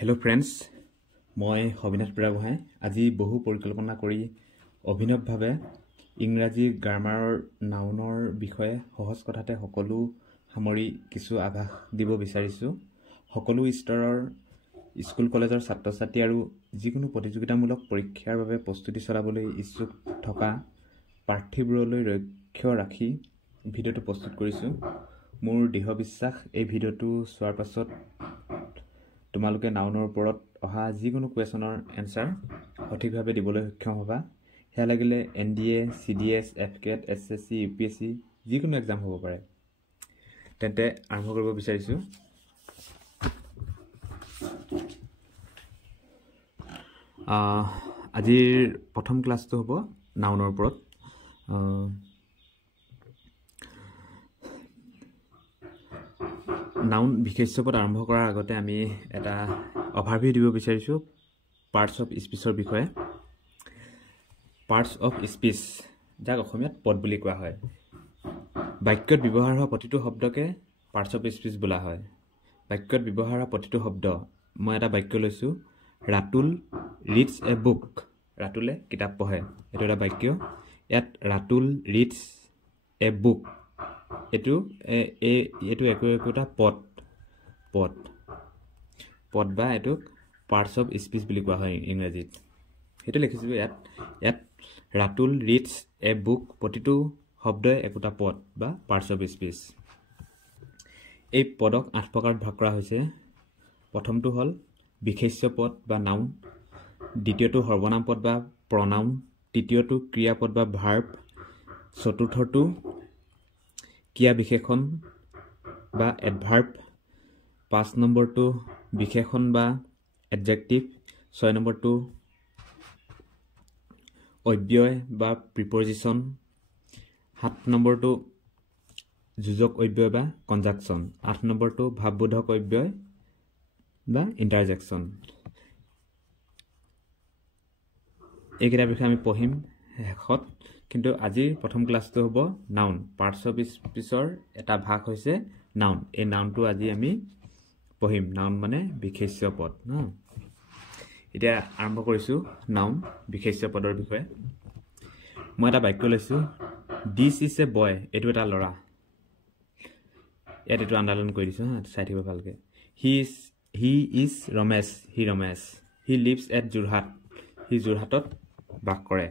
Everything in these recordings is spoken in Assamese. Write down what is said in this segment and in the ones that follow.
Hello friends, মই হবিনাথ বুঢ়াগোহাঁই আজি বহু পৰিকল্পনা কৰি অভিনৱভাৱে ইংৰাজী গ্ৰামাৰৰ নাউনৰ বিষয়ে সহজ কথাতে সকলো সামৰি কিছু আভাস দিব বিচাৰিছো। সকলো স্তৰৰ স্কুল কলেজৰ ছাত্ৰ-ছাত্ৰী আৰু যিকোনো প্ৰতিযোগিতামূলক পৰীক্ষাৰ বাবে প্ৰস্তুতি চলাবলৈ ইচ্ছুক থকা প্ৰাৰ্থীবোৰলৈ লক্ষ্য ৰাখি ভিডিঅ'টো প্ৰস্তুত কৰিছো। মোৰ দৃঢ় বিশ্বাস এই ভিডিঅ'টো চোৱাৰ পাছত তোমালোকে নাউনৰ ওপৰত অহা যিকোনো কুৱেশ্যনৰ এনসাৰ সঠিকভাৱে দিবলৈ সক্ষম হ'বা। হেয়া লাগিলে NDA, CDS, FCAT, SSC, UPSC যিকোনো এক্সাম হ'ব পাৰে। তেন্তে আৰম্ভ কৰিব বিচাৰিছো। আজিৰ প্ৰথম ক্লাছটো হ'ব নাউনৰ ওপৰত। নাউন বিশেষ্য পদ আৰম্ভ কৰাৰ আগতে আমি এটা অভাৰভিউ দিব বিচাৰিছো পাৰ্টস অফ স্পীচৰ বিষয়ে। পাৰ্টস অফ স্পীচ যাক অসমীয়াত পদ বুলি কোৱা হয়। বাক্যত ব্যৱহাৰ হোৱা প্ৰতিটো শব্দকে পাৰ্টস অফ স্পীচ বোলা হয়। বাক্যত ব্যৱহাৰ হোৱা প্ৰতিটো শব্দ, মই এটা বাক্য লৈছো, ৰাতুল ৰিডছ এ বুক। ৰাতুলে কিতাপ পঢ়ে, এইটো এটা বাক্য। ইয়াত ৰাতুল ৰিডছ এ বুক, এইটো একোটা পদ বা এইটোক পাৰ্টস অফ স্পীচ বুলি কোৱা হয় ইংৰাজীত। সেইটো লিখিছো ইয়াত ৰাতুল ৰিডছ এ বুক, প্ৰতিটো শব্দই একোটা পদ বা পাৰ্টস অফ স্পীচ। এই পদক 8 প্ৰকাৰত ভাগ কৰা হৈছে। প্ৰথমটো হ'ল বিশেষ্য পদ বা নাউন, দ্বিতীয়টো সৰ্বনাম পদ বা প্ৰনাউন, তৃতীয়টো ক্ৰিয়াপদ বা ভাৰ্ব, চতুৰ্থটো ক্ৰিয়া বিশেষণ বা এডভাৰ্ব, 5 নম্বৰটো বিশেষণ বা এডজেক্টিভ, 6 নম্বৰটো অব্যয় বা প্ৰিপজিশ্যন, 7 নম্বৰটো যোজক অব্যয় বা কনজাংচন, 8 নম্বৰটো ভাৱবোধক অব্যয় বা ইণ্টাৰজেকশ্যন। এইকেইটাৰ বিষয়ে আমি পঢ়িম শেষত, কিন্তু আজিৰ প্ৰথম ক্লাছটো হ'ব নাউন। পাৰ্টস অফ স্পীচৰ এটা ভাগ হৈছে নাউন। এই নাউনটো আজি আমি পঢ়িম। নাউন মানে বিশেষ্য পদ। এতিয়া আৰম্ভ কৰিছো নাউন বিশেষ্য পদৰ বিষয়ে। মই এটা বাক্য লৈছো, দিছ ইজ এ বয়। এইটো এটা ল'ৰা। ইয়াত এইটো আণ্ডাৰলাইন কৰি দিছো, চাই থাকিব ভালকে। He is Ramesh. He Ramesh. He lives at Jorhat. He যোৰহাটত বাস কৰে।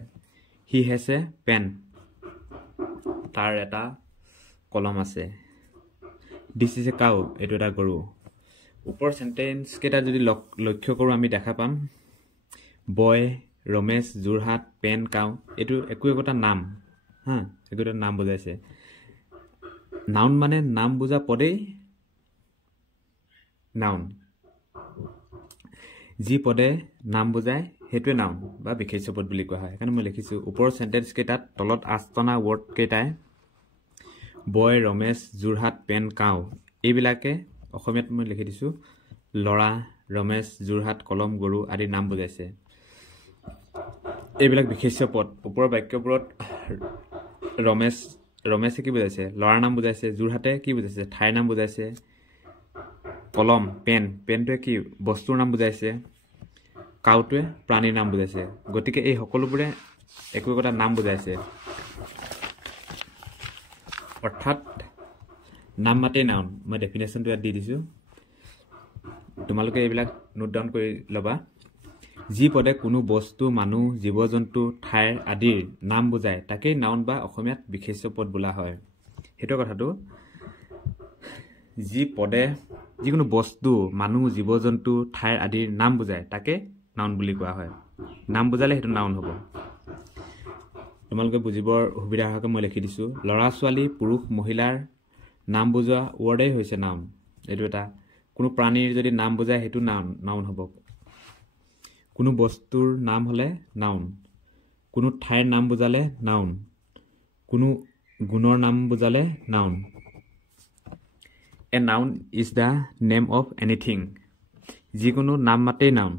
He has a pen. তাৰ এটা কলম আছে। This is a cow. এইটো এটা গৰু। ওপৰৰ চেণ্টেন্স কেইটা যদি লক্ষ্য কৰোঁ আমি দেখা পাম, বয়, ৰমেশ, যোৰহাট, পেন, কাউ, এইটো একোটা নাম। একোটা নাম বুজাইছে। নাউন মানে নাম বুজা পদেই নাউন। যি পদে নাম বুজায় সেইটোৱে নাউন বা বিশেষ্য পদ বুলি কোৱা হয়। সেইকাৰণে মই লিখিছো ওপৰৰ চেণ্টেন্স কেইটাত তলত আস্তনা ৱৰ্ড কেইটাই বয়, ৰমেশ, যোৰহাট, পেন, কাউ, এইবিলাকে অসমীয়াত মই লিখি দিছো ল'ৰা, ৰমেশ, যোৰহাট, কলম, গৰু আদি নাম বুজাইছে। এইবিলাক বিশেষ্য পদ। ওপৰৰ বাক্যবোৰত ৰমেশে কি বুজাইছে? ল'ৰাৰ নাম বুজাইছে। যোৰহাটে কি বুজাইছে? ঠাইৰ নাম বুজাইছে। কলম, পেনটোৱে কি বস্তুৰ নাম বুজাইছে। কাউটোৱে প্ৰাণীৰ নাম বুজাইছে। গতিকে এই সকলোবোৰে একোটা নাম বুজাইছে। অৰ্থাৎ নাম মাতেই নাউন। মই ডেফিনেশ্যনটো ইয়াত দি দিছো, তোমালোকে এইবিলাক নোট ডাউন কৰি ল'বা। যি পদে কোনো বস্তু, মানুহ, জীৱ জন্তু, ঠাইৰ আদিৰ নাম বুজায় তাকেই নাউন বা অসমীয়াত বিশেষ্য পদ বোলা হয়। সেইটো কথাটো, যি পদে যিকোনো বস্তু, মানুহ, জীৱ জন্তু, ঠাইৰ আদিৰ নাম বুজায় তাকে নাউন বুলি কোৱা হয়। নাম বুজালে সেইটো নাউন হ'ব। তোমালোকে বুজিবৰ সুবিধা হোৱাকৈ মই লিখি দিছো, ল'ৰা ছোৱালী, পুৰুষ মহিলাৰ নাম বুজোৱা ৱৰ্ডেই হৈছে নাউন। এইটো এটা কোনো প্ৰাণীৰ যদি নাম বুজায় সেইটো নাউন হ'ব। কোনো বস্তুৰ নাম হ'লে নাউন। কোনো ঠাইৰ নাম বুজালে নাউন। কোনো গুণৰ নাম বুজালে noun. A noun is the name of anything. যিকোনো নাম মাতেই noun.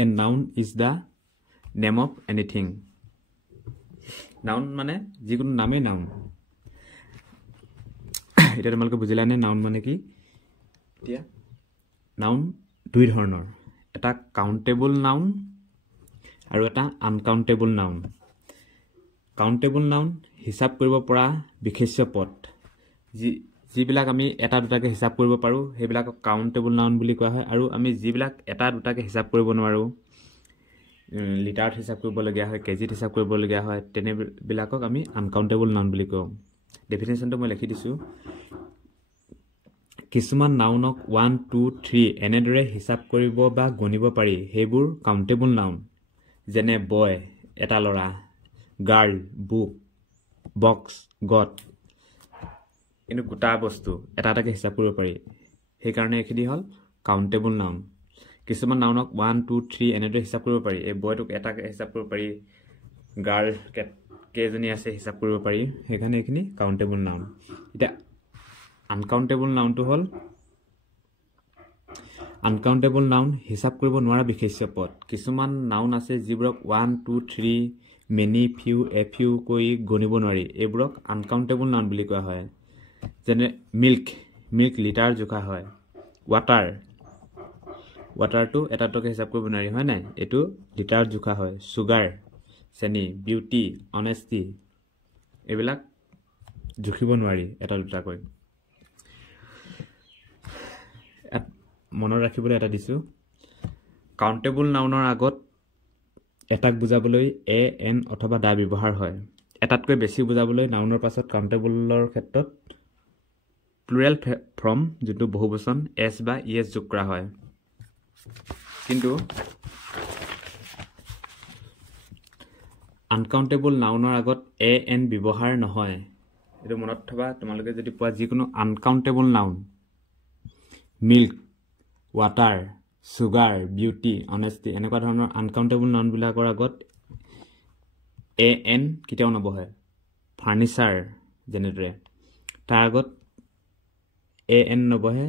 A noun is the name of anything. Noun মানে যিকোনো নামেই নাউন। এতিয়া তোমালোকে বুজিলানে নাউন মানে কি? এতিয়া নাউন দুই ধৰণৰ এটা কাউণ্টেবল নাউন আৰু এটা আনকাউণ্টেবল নাউন কাউণ্টেবল নাউন হিচাপ কৰিব পৰা বিশেষ্য পদ যিবিলাক আমি এটা দুটাকে হিচাপ কৰিব পাৰোঁ সেইবিলাকক কাউণ্টেবল নাউন বুলি কোৱা হয় আৰু আমি যিবিলাক এটা দুটাকে হিচাপ কৰিব নোৱাৰোঁ লিটাৰত হিচাপ কৰিবলগীয়া হয় কেজিত হিচাপ কৰিবলগীয়া হয় তেনেবিলাকক আমি আনকাউণ্টেবল নাউন বুলি কওঁ ডেফিনেশ্যনটো মই লিখি দিছোঁ কিছুমান নাউনক 1 2 3 এনেদৰে হিচাপ কৰিব বা গণিব পাৰি সেইবোৰ কাউণ্টেবল নাউন যেনে বয় এটা ল'ৰা গাৰ্ল বুক বক্স গট কিন্তু গোটা বস্তু এটা এটাকে হিচাপ কৰিব পাৰি সেইকাৰণে এইখিনি হ'ল কাউণ্টেবল নাউন কিছুমান নাউনক 1 2 3 এনেদৰে হিচাপ কৰিব পাৰি এই বয়টোক এটাকে হিচাপ কৰিব পাৰি গাৰ্ল কেইজনী আছে হিচাপ কৰিব পাৰি সেইকাৰণে এইখিনি কাউণ্টেবল নাউন এতিয়া আনকাউণ্টেবল নাউনটো হ'ল আনকাউণ্টেবল নাউন হিচাপ কৰিব নোৱাৰা বিশেষ্য পদ কিছুমান নাউন আছে যিবোৰক 1 2 3 মেনি ফিউ এ ফিউ কৈ গণিব নোৱাৰি এইবোৰক আনকাউণ্টেবল নাউন বুলি কোৱা হয় যেনে মিল্ক লিটাৰ জোখা হয় ৱাটাৰটো এটা দুটাকে হিচাপ কৰিব নোৱাৰি হয় নাই এইটো লিটাৰত জোখা হয় চুগাৰ চেনি বিউটি অনেষ্টি এইবিলাক জুখিব নোৱাৰি এটা দুটাকৈ মনত ৰাখিবলৈ এটা দিছোঁ কাউণ্টেবল নাউনৰ আগত এটাক বুজাবলৈ এ এন অথবা দা ব্যৱহাৰ হয় এটাতকৈ বেছি বুজাবলৈ নাউনৰ পাছত কাউণ্টেবলৰ ক্ষেত্ৰত প্লুৰেল ফৰ্ম যোনটো বহুবচন এছ বা ইএছ যোগ কৰা হয় কিন্তু আনকাউণ্টেবল নাউনৰ আগত এ এন ব্যৱহাৰ নহয় এইটো মনত থবা তোমালোকে যদি পোৱা যিকোনো uncountable noun milk water sugar beauty honesty এনেকুৱা ধৰণৰ আনকাউণ্টেবল নাউনবিলাকৰ আগত এ এন কেতিয়াও নবহে ফাৰ্নিচাৰ যেনেদৰে তাৰ আগত এ এন নবহে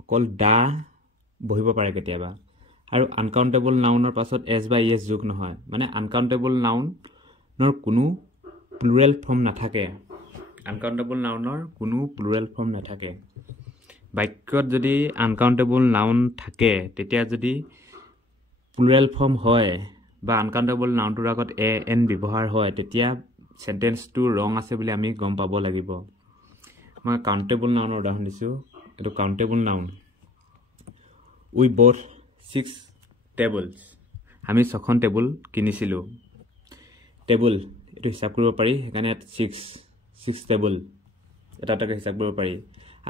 অকল দা বহিব পাৰে কেতিয়াবা আৰু আনকাউণ্টেবল নাউনৰ পাছত এছ বা ইএছ যোগ নহয় মানে আনকাউণ্টেবল নাউনৰ কোনো প্লুৰেল ফৰ্ম নাথাকে বাক্যত যদি আনকাউণ্টেবল নাউন থাকে তেতিয়া যদি প্লুৰেল ফৰ্ম হয় বা আনকাউণ্টেবল নাউনটোৰ আগত এ এন ব্যৱহাৰ হয় তেতিয়া চেণ্টেন্সটো ৰং আছে বুলি আমি গম পাব লাগিব মই কাউণ্টেবল নাউনৰ উদাহৰণ দিছোঁ এইটো কাউণ্টেবল নাউন উই বথ 6 টেবলছ আমি 6খন টেবুল কিনিছিলোঁ টেবুল এইটো হিচাপ কৰিব পাৰি সেইকাৰণে 6 টেবুল এটা এটাকৈ হিচাপ কৰিব পাৰি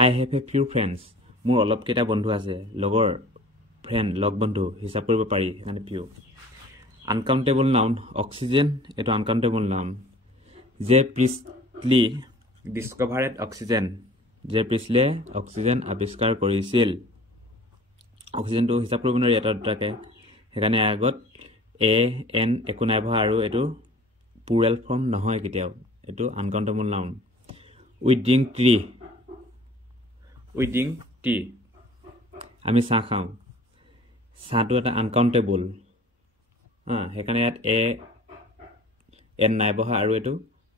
আই হেভ এ ফিউ ফ্ৰেণ্ডছ মোৰ অলপকেইটা বন্ধু আছে লগ বন্ধু হিচাপ কৰিব পাৰি সেইকাৰণে ফিউ আনকাউণ্টেবল নাউন অক্সিজেন এইটো আনকাউণ্টেবল নাউন জে প্ৰিষ্টলি ডিছকভাৰেড অক্সিজেন আৱিষ্কাৰ কৰিছিল অক্সিজেনটো হিচাপ কৰিব নোৱাৰি এটা দুটাকে সেইকাৰণে আগত এ এন একো নাই বহা আৰু এইটো প্লুৰেল ফৰ্ম নহয় কেতিয়াও এইটো আনকাউণ্টেবল নাউন উই ড্ৰিংক টি আমি চাহ খাওঁ চাহটো এটা আনকাউণ্টেবল সেইকাৰণে ইয়াত এ এন নাই বহা আৰু এইটো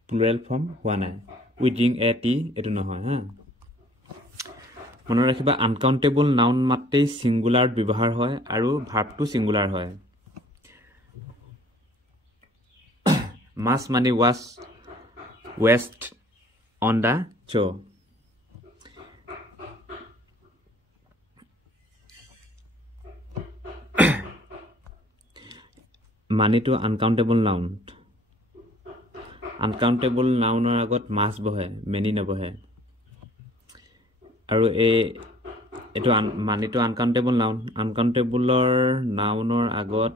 প্লুৰেল ফৰ্ম হোৱা নাই উই ড্ৰিংক এ টি এইটো নহয় মনত ৰাখিবা আনকাউণ্টেবল নাউন মাত্ৰেই ছিংগুলাৰত ব্যৱহাৰ হয় আৰু ভাৰ্বটো ছিংগুলাৰ হয় much money was waste on the show' মানিটো আনকাউণ্টেবল নাউনৰ আগত মাছ বহে মেনি নবহে আৰু এইটো মানিটো আনকাউণ্টেবল আনকাউণ্টেবলৰ নাউনৰ আগত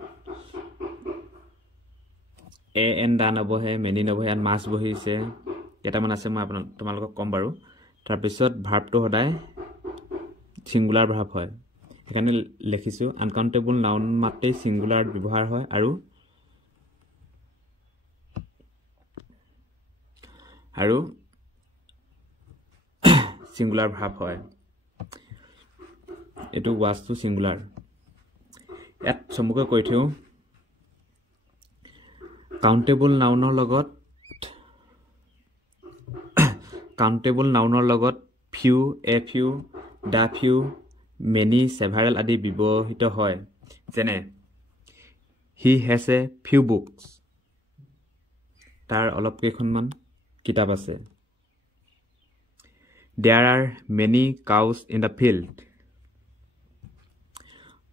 এ এন দা নবহে মেনি নবহে ইয়াত মাছ বহিছে কেইটামান আছে মই তোমালোকক ক'ম বাৰু তাৰপিছত ভাৰ্বটো সদায় ছিংগুলাৰ ভাৰ্ব হয় সেইকাৰণে লিখিছোঁ আনকাউণ্টেবল নাউন মাত্ৰেই ছিংগুলাৰত ব্যৱহাৰ হয় আৰু ছিংগুলাৰ ভাৰ্ব হয় এইটো ৱাজটো ছিংগুলাৰ ইয়াত চমুকৈ কৈ থওঁ কাউণ্টেবল নাউনৰ লগত few a few da few many, several আদি ব্যৱহৃত হয় যেনে he has a few books তাৰ অলপ কেইখনমান কিতাপ আছে there are many cows in the field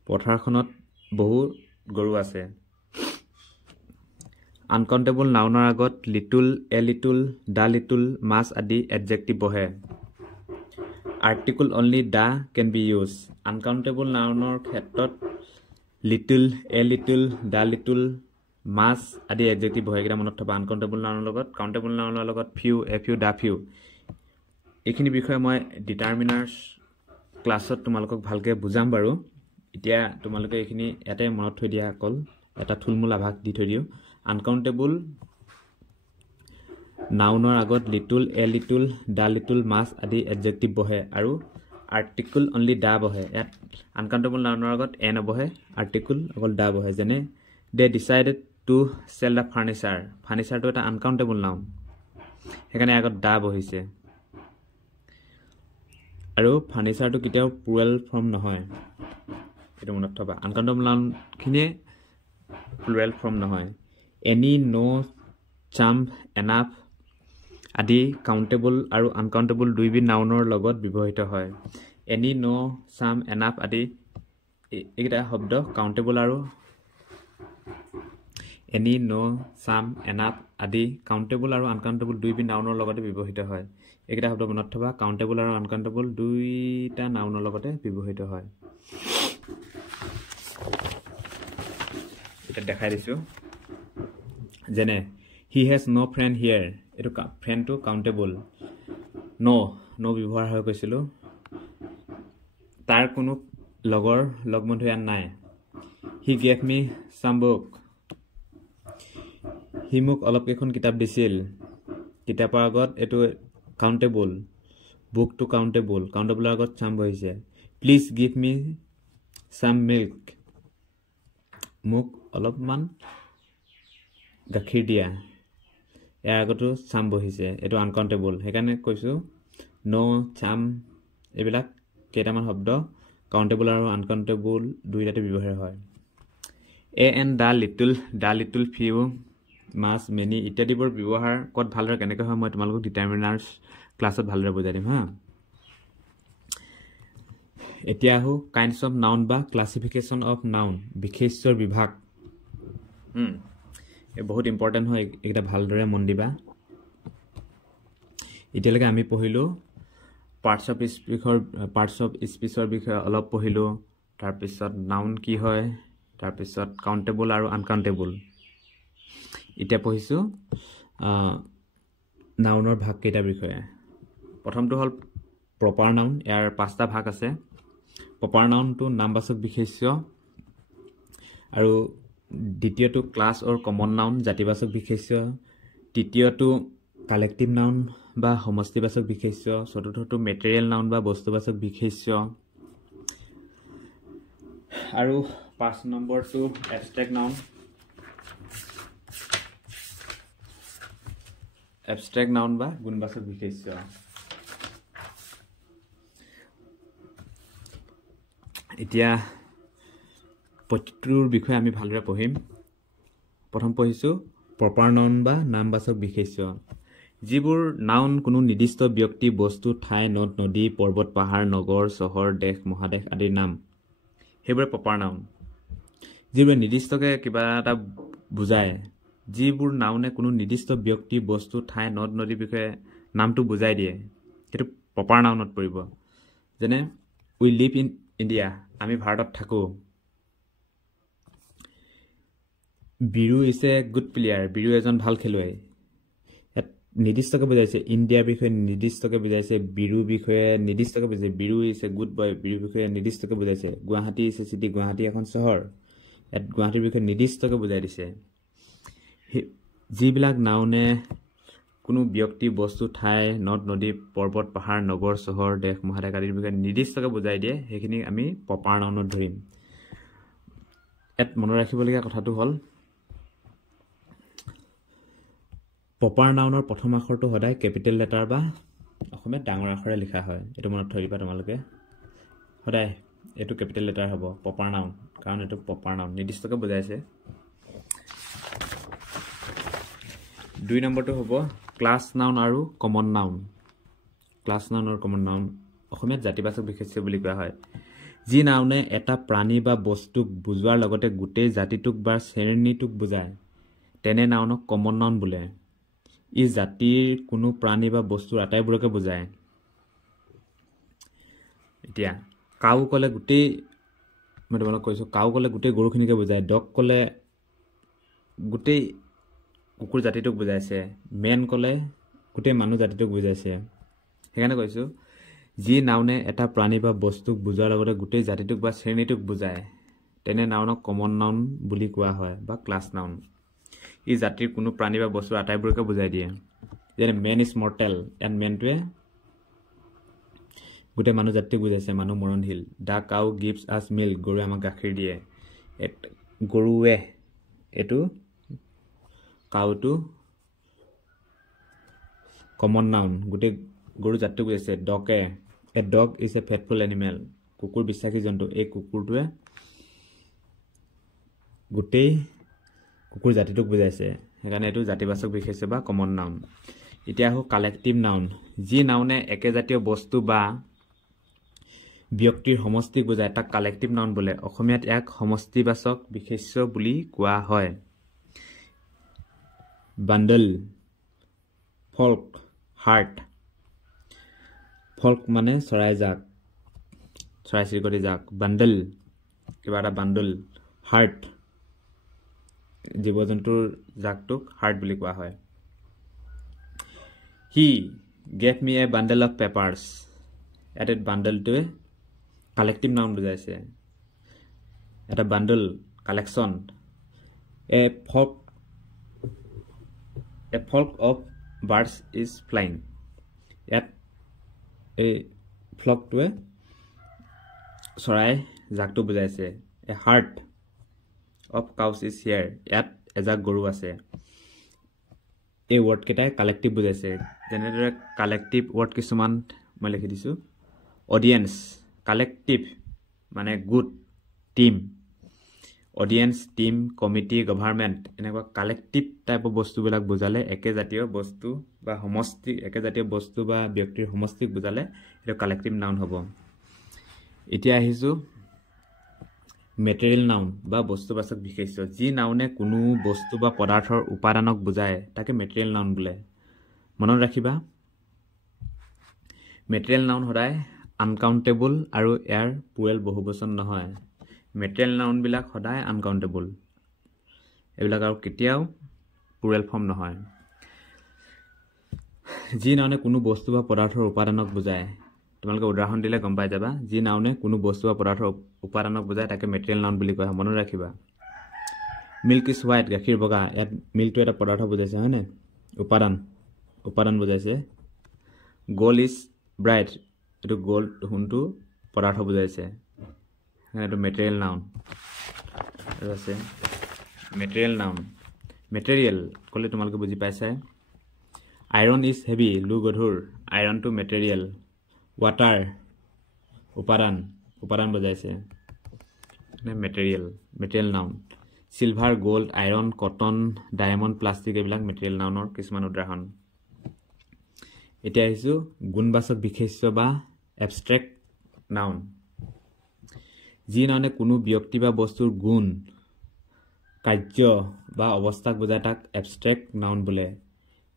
পথাৰখনত বহু গৰু আছে uncountable nounৰ আগত little, a little, the little, much আদি adjective বহে article only the can be used uncountable nounৰ ক্ষেত্ৰত little, a little, the little, much আদি adjective বহে এটা মনত থবা uncountable nounৰ লগত countable nounৰ লগত few, a few, the few এইখিনি বিষয়ে মই determiners ক্লাছত তোমালোকক ভালকে বুজাম বাৰু এতিয়া তোমালোকে এইখিনি এটাই মনত থৈ দিয়া অকল এটা থুলমূল আভাস দি থৈ দিও uncountable nounৰ আগত little, a little, the little, much আদি adjective বহে আৰু article only the বহে ইয়াত uncountable nounৰ আগত a নবহে article অকল the বহে যেনে they decided to sell the furniture furniture টো এটা uncountable noun হেকানে আগত the বহিছে আৰু furniture টো কিটাও plural form নহয় এটো মনত থবা uncountable noun খিনিয়ে plural form নহয় any no some enough আদি countable আৰু uncountable দুইবিধ নাউনৰ লগত ব্যৱহৃত হয় any no some enough আদি এইটা শব্দ countable আৰু any no some enough আদি countable আৰু uncountable দুইবিধ নাউনৰ লগত ব্যৱহৃত হয় এইটা শব্দ মনত থবা countable আৰু uncountable দুইটা নাউনৰ লগত ব্যৱহৃত হয় এটা দেখাই দিছো যেনে he has no friend here এটো friend to countable no ব্যৱহাৰ হৈ কৈছিলো তাৰ কোনো লগৰ লগ বন্ধু ইয়াত নাই he gave me some book he মোক অলপ এখন কিতাপ দিছিল কিতাপৰ আগত এটো countable book to countable আগত some বহিছে please give me some milk মোক অলপমান গাখীৰ দিয়া ইয়াৰ আগতো some বহিছে এটো uncountable হেকানে কৈছো no some এবিলাক কেইটামান শব্দ countable আৰু uncountable দুইটাতে ব্যৱহাৰ হয় a and the little few much many ইত্যাদিবোৰ ব্যৱহাৰ কত ভালদৰে কেনেকৈ হয় মই তোমালোকক determiners ক্লাছত ভালদৰে বুজাই দিম হা এতিয়া হো kinds of noun বা classification of noun বিশেষ্যৰ বিভাগ এ বহুত ইম্পৰ্টেন্ট হয় এটা ভালদৰে মন দিবা এতিয়ালৈকে আমি পঢ়িলো parts of speechৰ বিষয়ে অলপ পঢ়িলো তাৰ পিছত noun কি হয় তাৰ পিছত countable আৰু uncountable এতিয়া পঢ়িছো নাউনৰ ভাগ কেইটা বিষয়ে প্ৰথমটো হল proper noun ইয়াৰ পাঁচটা ভাগ আছে proper noun টো নামবাচক বিশেষ্য আৰু দ্বিতীয়টো ক্লাস অৰ কমন নাউন জাতিবাচক বিশেষ্য তৃতীয়টো কালেক্টিভ নাউন বা সমষ্টিবাচক বিশেষ্য চতুৰ্থটো মেটেৰিয়েল নাউন বা বস্তুবাচক বিশেষ্য আৰু 5 নম্বৰটো এবষ্ট্ৰেক্ট নাউন বা গুণবাচক বিশেষ্য এতিয়া প্ৰতিটোৰ বিষয়ে আমি ভালদৰে পঢ়িম প্ৰথম পঢ়িছো প্ৰপাৰ নাউন বা নামবাচক বিশেষ্য যিবোৰ নাউন কোনো নিৰ্দিষ্ট ব্যক্তি বস্তু ঠাই নদ নদী পৰ্বত পাহাৰ নগৰ চহৰ দেশ মহাদেশ আদিৰ নাম হেবোৰ প্ৰপাৰ নাউন যিবোৰ নিৰ্দিষ্টকে কিবা এটা বুজায় যিবোৰ নাউনে কোনো নিৰ্দিষ্ট ব্যক্তি বস্তু ঠাই নদ নদী বিষয়ে নামটো বুজাই দিয়ে এটো প্ৰপাৰ নাউনত পৰিব যেনে উই লিভ ইন ইণ্ডিয়া আমি ভাৰতত থাকো বিৰু ইজ এ গুড প্লেয়াৰ বিৰু এজন ভাল খেলুৱৈ নিৰ্দিষ্টকে বুজাইছে ইণ্ডিয়াৰ বিষয়ে নিৰ্দিষ্টকে বুজাইছে বিৰু বিষয়ে নিৰ্দিষ্টকে বুজাইছে বিৰু ইজ এ গুড বয় বিৰু বিষয়ে নিৰ্দিষ্টকে বুজাইছে Guwahati is a city Guwahati এখন চহৰ এত গুৱাহাটীৰ বিষয়ে নিৰ্দিষ্টকে বুজাই দিছে যিবিলাক নাউনে কোনো ব্যক্তি বস্তু ঠাই নদ নদী পৰ্বত পাহাৰ নগৰ চহৰ দেশ মহাদেশ আদিৰ বিষয়ে নিৰ্দিষ্টকে বুজাই দিয়ে হেখিনি আমি প্ৰপাৰ নাউনত ধৰিম এত মনত ৰাখিবলগীয়া কথাটো হল প্ৰপাৰ নাউনৰ প্ৰথম আখৰটো সদায় ক্যাপিটেল লেটাৰ বা অসমীয়াত ডাঙৰ আখৰে লিখা হয় এটো মনত থৰিবা তোমালোকে সদায় এইটো কেপিটেল লেটাৰ হ'ব প্ৰপাৰ নাউন কাৰণ এইটো প্ৰপাৰ নাউন নিৰ্দিষ্টকৈ বুজাইছে 2 নম্বৰটো হ'ব ক্লাছ নাউন আৰু কমন নাউন ক্লাছ নাউন আৰু কমন নাউন অসমীয়াত জাতিবাচক বিশেষ্য বুলি কোৱা হয় যি নাউনে এটা প্ৰাণী বা বস্তুক বুজোৱাৰ লগতে গোটেই জাতিটোক বা শ্ৰেণীটোক বুজায় তেনে নাউনক কমন নাউন বোলে ই জাতিৰ কোনো প্ৰাণী বা বস্তুৰ আটাইবোৰকে বুজায় এতিয়া কাউ কলে গোটেই মই তোমালোক কৈছো কাউ কলে গোটেই গৰুখিনিকে বুজায় ডগ কলে গোটেই কুকুৰ জাতিটোক বুজাইছে মেন কলে গোটেই মানুহ জাতিটোক বুজাইছে সেইকাৰণে কৈছো যি নাউনে এটা প্ৰাণী বা বস্তুক বুজোৱাৰ লগতে গোটেই জাতিটোক বা শ্ৰেণীটোক বুজায় তেনে নাউনক কমন নাউন বুলি কোৱা হয় বা ক্লাছ নাউন ই জাতিৰ কোনো প্ৰাণী বা বস্তুৰ আটাইবোৰকে বুজাই দিয়ে যেনে মেন ইজ মৰ্টেল এণ্ড মেনটোৱে গোটেই মানুহ জাতিটোক বুজাইছে মানুহ মৰণশীল দা কাউ গিভছ আছ মিল্ক গৰুৱে আমাক গাখীৰ দিয়ে গৰুৱে এইটো কাউটো কমন নাউন গোটেই গৰু জাতিটোক বুজাইছে ডগে a dog is a faithful animal কুকুৰ বিশ্বাসী জন্তু এই কুকুৰটোৱে গোটেই কুকুৰ জাতিটোক বুজাইছে সেইকাৰণে এইটো জাতিবাচক বিশেষ্য বা কমন নাউন এতিয়া আহো কালেক্টিভ নাউন যি নাউনে একেজাতীয় বস্তু বা ব্যক্তিৰ সমষ্টিক বুজায় তাক কালেক্টিভ নাউন বোলে অসমীয়াত ইয়াক সমষ্টিবাচক বিশেষ্য বুলি কোৱা হয় বান্ডল ফল্ক হাৰ্ট ফল্ক মানে চৰাই জাক চৰাই চিৰিকটি জাক বান্ডল কিবা এটা বান্ডল হাৰ্ট জীৱ জন্তুৰ জাকটোক হাৰ্ট বুলি কোৱা হয় he gave me a bundle of papers ইয়াত বান্ডলটোৱে কালেক্টিভ নাউন বুজাইছে এটা bundle collection A flock of birds is flying ইয়াত এই ফ্লকটোৱে চৰাই জাকটো বুজাইছে এ হাৰ্ট অফ কাউচ ইজ হিয়াৰ ইয়াত এজাক গৰু আছে এই ৱৰ্ডকেইটাই কালেক্টিভ বুজাইছে যেনেদৰে কালেক্টিভ ৱৰ্ড কিছুমান মই লিখি দিছোঁ অডিয়েন্স কালেক্টিভ মানে গোট team audience team committee government এনেকুৱা কালেক্টিভ টাইপৰ বস্তুবিলাক বুজালে একেজাতীয় বস্তু বা সমষ্টি একেজাতীয় বস্তু বা ব্যক্তিৰ সমষ্টিক বুজালে এইটো কালেক্টিভ নাউন হ'ব এতিয়া আহিছোঁ মেটেৰিয়েল নাউন বা বস্তুবাচক বিশেষ্য যি নাউনে কোনো বস্তু বা পদাৰ্থৰ উপাদানক বুজায় তাকে মেটেৰিয়েল নাউন বোলে মনত ৰাখিবা মেটেৰিয়েল নাউন সদায় আনকাউণ্টেবল আৰু ইয়াৰ প্লুৰেল বহুবচন নহয় মেটেৰিয়েল নাউনবিলাক সদায় আনকাউণ্টেবল এইবিলাক আৰু কেতিয়াও প্লুৰেল ফৰ্ম নহয় যি নাউনে কোনো বস্তু বা পদাৰ্থৰ উপাদানক বুজায় তোমালোকে উদাহৰণ দিলে গম পাই যাবা যি নাউনে কোনো বস্তু বা পদাৰ্থৰ উপাদানক বুজায় তাকে মেটেৰিয়েল নাউন বুলি কোৱা হয় মনত ৰাখিবা মিল্ক ইজ হোৱাইট গাখীৰ বগা ইয়াত মিল্কটো এটা পদাৰ্থ বুজাইছে হয়নে উপাদান বুজাইছে গ'ল্ড ইজ ব্ৰাইট এইটো গ'ল্ড সোণটো পদাৰ্থ বুজাইছে এইটো মেটেৰিয়েল নাউন আৰু আছে মেটেৰিয়েল নাউন মেটেৰিয়েল ক'লে তোমালোকে বুজি পাইছাই আইৰণ ইজ হেভি লু গধুৰ আইৰণটো মেটেৰিয়েল ৱাটাৰ উপাদান বুজাইছে material noun silver gold iron cotton diamond plastic এইবিলাক মেটেৰিয়েল নাউনৰ কিছুমান উদাহৰণ এতিয়া আহিছোঁ গুণবাচক বিশেষ্য বা এবষ্ট্ৰেক্ট নাউন যি নাউনে কোনো ব্যক্তি বা বস্তুৰ গুণ কাৰ্য বা অৱস্থাক বুজায় তাক এবষ্ট্ৰেক্ট নাউন বোলে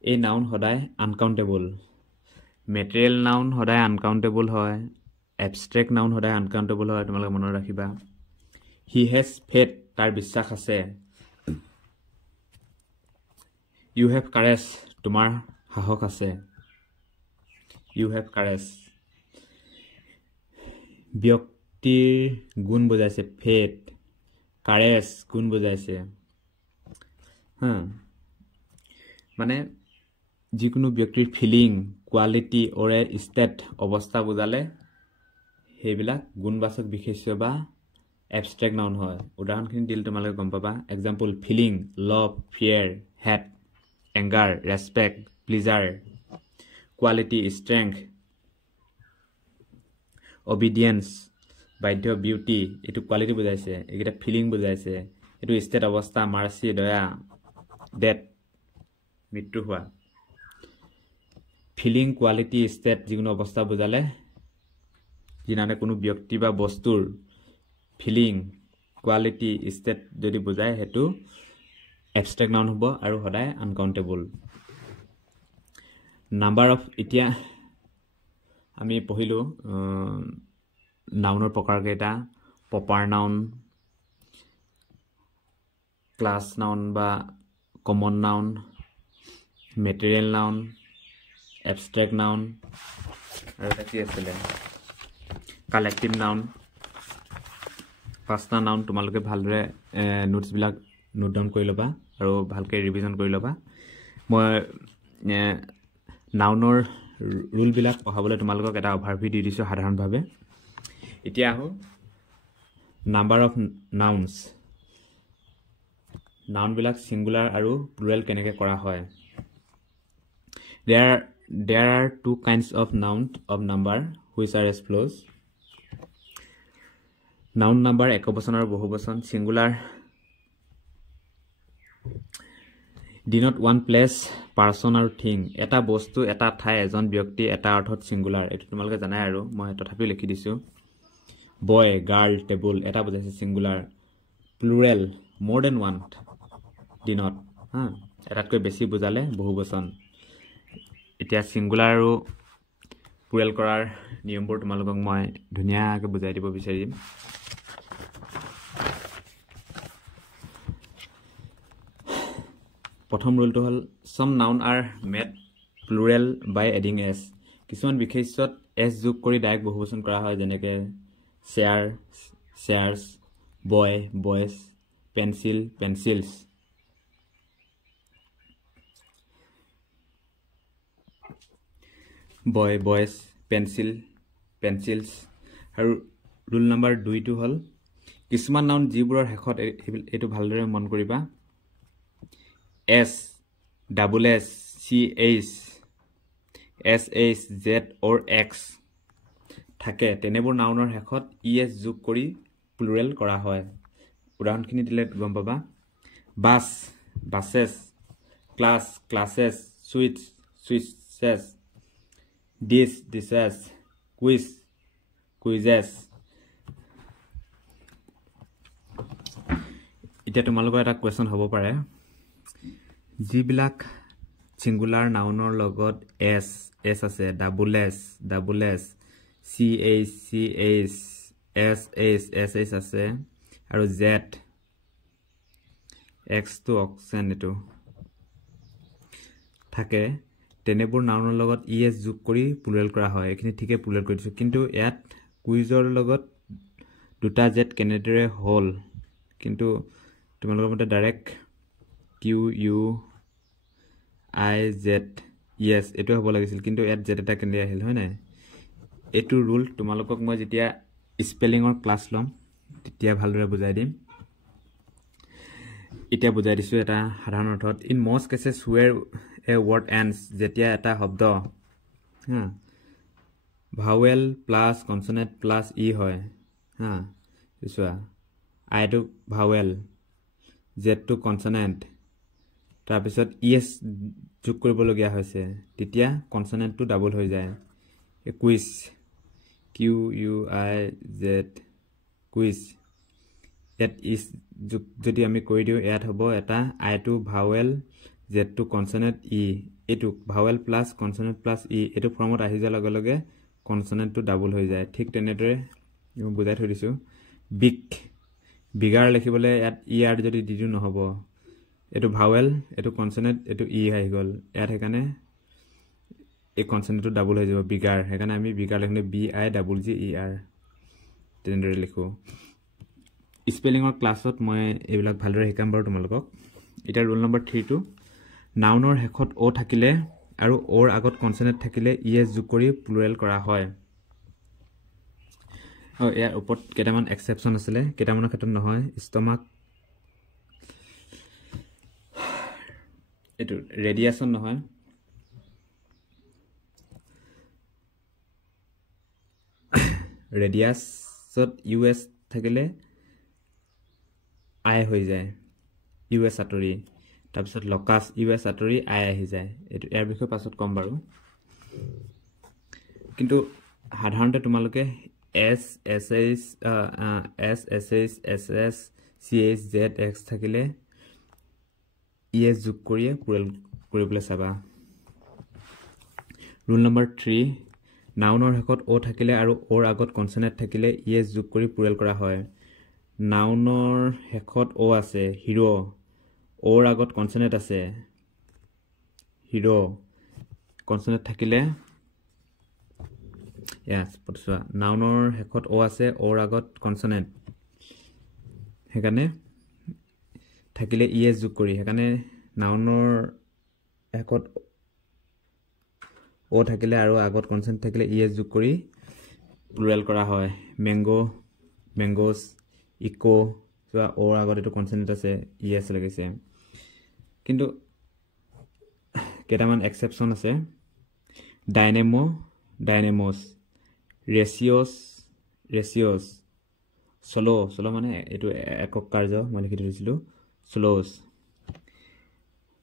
এই নাউন সদায় আনকাউণ্টেবল মেটেৰিয়েল নাউন সদায় আনকাউণ্টেবল হয় এবষ্ট্ৰেক্ট নাউন সদায় আনকাউণ্টেবল হয় তোমালোকে মনত ৰাখিবা হি হেজ ফেথ তাৰ বিশ্বাস আছে ইউ হেভ কাৰেজ তোমাৰ সাহস আছে ইউ হেভ কাৰেজ ব্যক্তিৰ গুণ বুজাইছে ফেথ কাৰেজ গুণ বুজাইছে মানে যিকোনো ব্যক্তিৰ feeling quality or a state অৱস্থা বুজালে সেইবিলাক গুণবাচক বিশেষ্য বা এবষ্ট্ৰেক্ট নাউন হয় উদাহৰণখিনি দিলে তোমালোকে গম পাবা example feeling love fear hate anger respect pleasure quality strength obedience বাধ্য বিউটি এটো কোৱালিটি বুজাইছে একিটা ফিলিং বুজাইছে এটো ষ্টেট অৱস্থা মাৰ্সি দয়া ডেথ মৃত্যু হোৱা ফিলিং কোৱালিটি ষ্টেট যিকোনো অৱস্থা বুজালে জিনানে কোনো ব্যক্তি বা বস্তুৰ ফিলিং কোৱালিটি ষ্টেট যদি বুজায় হেতু abstract noun হ'ব আৰু সদায় uncountable number of ইতিয়া আমি পঢ়িলো নাউনৰ প্ৰকাৰ কেইটা proper noun class noun বা common noun material noun abstract noun আৰু এটা কি আছিল collective noun পাঁচটা নাউন তোমালোকে ভালদৰে নোটস বিলাক নোট ডাউন কৰি লবা আৰু ভালকৈ ৰিভিজন কৰি লবা মই নাউনৰ ৰুল বিলাক পঢ়াবলৈ তোমালোকক এটা অভাৰভিউ দি দিছো সাধাৰণভাৱে এতিয়া আহো নাম্বাৰ অফ নাউনস নাউন বিলাক সিঙ্গুলাৰ আৰু প্লুৰেল কেনেকৈ কৰা হয় there are two kinds of nouns of number which are as follows noun number একবচন আৰু বহুবচন singular denote one place person আৰু thing এটা বস্তু এটা ঠাই এজন ব্যক্তি এটা অৰ্থত সিঙ্গুলাৰ এটো তোমালোকে জানাই আৰু মই তথাপি লিখি দিছো boy girl table এটা বুজাইছে singular plural more than one denote এটাতকৈ বেছি বুজালে বহুবচন এতিয়া সিঙ্গুলাৰ আৰু প্লুৰেল কৰাৰ নিয়মবোৰ তোমালোকক মই ধুনিয়াকৈ বুজাই দিব বিচাৰিম প্ৰথম ৰুলটো হল some noun are made plural by adding s কিছুমান বিশেষ্যত s যোগ কৰি ডাইৰেক্ট বহুবচন কৰা হয় যেনেকৈ share shares boy boys pencil pencils boy boys pencil pencils আৰু ৰুল নম্বৰ 2 টো হল কিছুমান নাউন যিবোৰৰ হেখত এটো ভালদৰে মন কৰিবা S, double S, C, H, S, H, Z or X থাকে তেনেবোৰ নাউনৰ হেখত ES যোগ কৰি প্লুৰেল কৰা হয় উদাহৰণখিনি দিলে গম পাবা বাস buses class classes switch switches dish dishes quiz quizzes এতিয়া তোমালোকৰ এটা কোৱেশ্চন হ'ব পাৰে যিবিলাক সিঙ্গুলাৰ নাউনৰ লগত s s আছে double s c h c h s h s h আছে আৰু z x to oxen এটো থাকে তেনেবোৰ নাউনৰ লগত es যোগ কৰি প্লুৰেল কৰা হয় এখিনি ঠিকে প্লুৰেল কৰি দিছো কিন্তু ইয়াত কুইজৰ লগত দুটা z কেনেদৰে হল কিন্তু তোমালোকৰ মতে direct Q U I Z yes এটো হ'ব লাগিছিল কিন্তু এট z এটা কেনে আহিল হয় নাই এটো ৰুল তোমালোকক মই যেতিয়া স্পেলিংৰ ক্লাস লম তেতিয়া ভালদৰে বুজাই দিম এতিয়া বুজাই দিছো এটা সাধাৰণ অৰ্থত in most cases where a word ends যেতিয়া এটা শব্দ vowel plus consonant plus e হয় দিছোৱা I to vowel z to consonant তাৰ পিছত es যোগ কৰিব লগিয়া হৈছে তেতিয়া কনসোনেন্ট টো ডাবল হৈ যায় quiz q u i z quiz at is যদি আমি কৈ দিও এট হ'ব এটা i to vowel z to consonant e এটো vowel plus consonant plus e এটো ফৰ্মত আহি যোৱাৰ লগে লগে কনসোনেন্ট টো ডাবল হৈ যায় ঠিক তেনেদৰে মই বুজাই থৈ দিছো বিগ বিগাৰ লিখিবলৈ এট er যদি দিও নহব এটো ভাৱেল এটো কনসোনেন্ট এটো ই হৈ গল ইয়াত হেকানে এই কনসোনেন্টটো ডাবল হৈ যাব বিগাৰ হেকানে আমি বিগাৰ লিখনে বি আই ডাবল জি ই আৰ তেনেদৰে লিখো স্পেলিংৰ ক্লাছত মই এইবিলাক ভালদৰে শিকাম বাৰু তোমালোকক এটা ৰুল নম্বৰ 3 টো নাউনৰ হেখত o থাকিলে আৰু ওৰ আগত কনসোনেন্ট থাকিলে es যোগ কৰি প্লুৰেল কৰা হয় ইয়াৰ ওপৰত কেটামান এক্সেপচন আছে কেটামানৰ ক্ষেত্ৰত নহয় ষ্টমাক এটো ৰেডিয়েশন নহয় ৰেডিয়াস পাছত US থাকিলে I হৈ যায় US আতৰি তাৰপিছত লকাছ US আতৰি I আহি যায় এটো ইয়াৰ বিষয়ে পাছত কম বাৰু কিন্তু সাধাৰণতে তোমালোকে S SH S SH SS CH ZX থাকিলে ES যোগ কৰিয়ে পুৰেল কৰিবলৈ চাবা ৰুল নম্বৰ 3 নাউনৰ শেষত O থাকিলে আৰু ওৰ আগত কনসোনেন্ট থাকিলে ES যোগ কৰি পুৰেল কৰা হয় নাউনৰ শেষত O আছে হিৰো ওৰ আগত কনসোনেন্ট আছে হিৰো কনসোনেন্ট থাকিলে পটছোৱা নাউনৰ শেষত O আছে ওৰ আগত কনসোনেন্ট হেকানে থাকিলে ES যোগ কৰি হেকানে নাউনৰ শেষত O থাকিলে আৰু আগত কনসোনেন্ট থাকিলে ES যোগ কৰি প্লুৰেল কৰা হয় ম্যাঙ্গো ম্যাঙ্গোস ইকো সোৱা ওৰ আগত এটো কনসোনেন্ট আছে ES লাগিছে কিন্তু কেটামান এক্সেপশন আছে dynamo dynamos ratios ratios solo solo মানে এটো একক কাৰ্য মই লিখি দিছিলো solos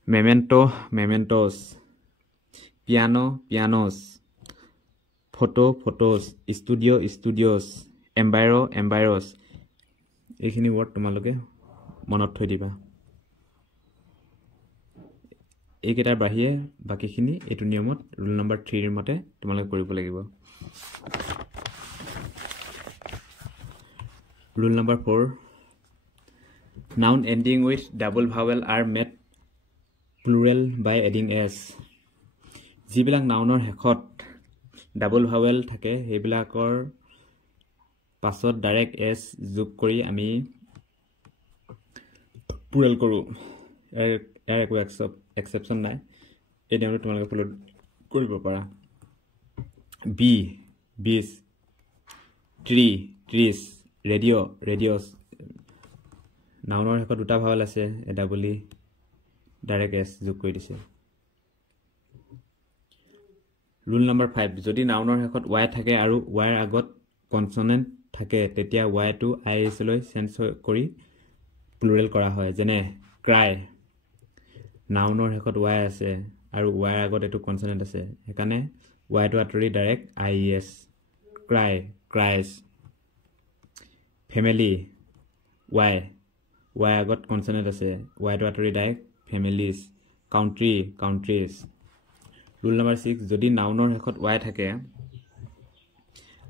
memento mementos piano pianos photo photos studio studios embryo embryos এইখিনি ওয়াৰ্ড তোমালোকে মনত থৈ দিবা এইকেটাৰ বাহিৰে বাকিখিনি এটো নিয়মত ৰুল নম্বৰ 3 এৰ মতে তোমালোকে কৰিব লাগিব roll number 4 noun ending with double vowel are made plural by adding s যিবিলাক নাউনৰ শেষত ডাবল ভাৱেল থাকে হেবিলাকৰ পাছত ডাইৰেক্ট s যোগ কৰি আমি প্লুৰেল কৰো এৰ একো এক্সেপশন নাই এই নিয়মটো তোমালোকে ফলো কৰিব পাৰা বি বিস ট্ৰি ট্ৰিস ৰেডিও ৰেডিওস নাউনৰ শেষত দুটা ভাৱেল আছে এটা বুলি ডাইৰেক্ট s যোগ কৰি দিছে ৰুল নম্বৰ 5 যদি নাউনৰ শেষত y থাকে আৰু y ৰ আগত কনসোনেন্ট থাকে তেতিয়া y টু is লৈ চেঞ্জ কৰি প্লুৰেল কৰা হয় যেনে ক্ৰাই নাউনৰ শেষত y আছে আৰু y ৰ আগত এটো কনসোনেন্ট আছে হেকানে y টু আতৰি direct is cry cries family y y আগত কনসোনেন্ট আছে y টু আতৰি direct families country countries rule number 6 যদি নাউনৰ শেষত y থাকে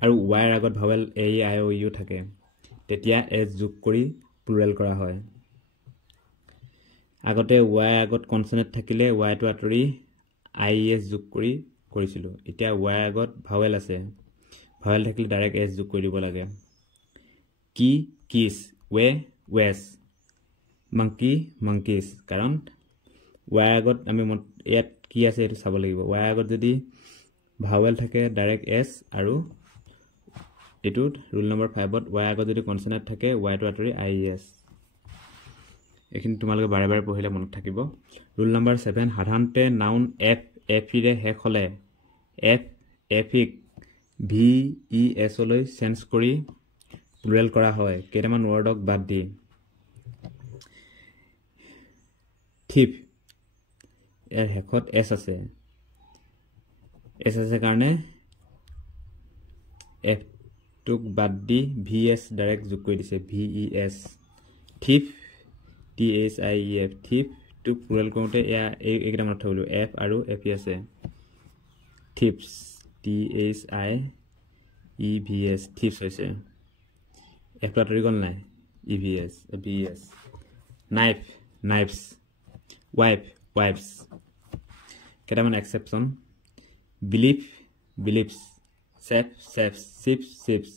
আৰু y ৰ আগত vowel a i o u থাকে তেতিয়া s যোগ কৰি প্লুৰেল কৰা হয় আগতে y আগত কনসোনেন্ট থাকিলে y টু আতৰি is যোগ কৰি কৰিছিল এতিয়া y আগত ভাৱেল আছে ভাৱেল থাকিলে ডাইৰেক্ট s যোগ কৰি দিব লাগে কি কিস we wes monkey monkeys কাৰণ y আগত আমি ইয়াত কি আছে এটো চাব লাগিব y আগত যদি ভাৱেল থাকে ডাইৰেক্ট s আৰু এটুত ৰুল নম্বৰ 5 ত y আগত যদি কনসোনেন্ট থাকে y টু আতৰি is এখিনি তোমালোকে বাৰে বাৰে পঢ়িলে মনত থাকিব ৰুল নম্বৰ 7 সাধাৰণতে নাউন f ৰে শেষ হলে f ক v e s লৈ চেঞ্জ কৰি প্লুৰেল কৰা হয় কেটামান ওয়াৰ্ডক বাদ দি থিপ এৰ শেষত s আছে কাৰণে f টুক বাদ দি vs ডাইৰেক্ট যোগ কৰি দিছে ves থিপ thief থিপ টু প্লুৰেল কৰোতে এইকেইটা মনত থলো f আৰু f আছে থিপস thievs থিপস হৈছে f আতৰি গল নাই evs vs knife knives wife wives কেটামান exception belief beliefs safe safes chief chiefs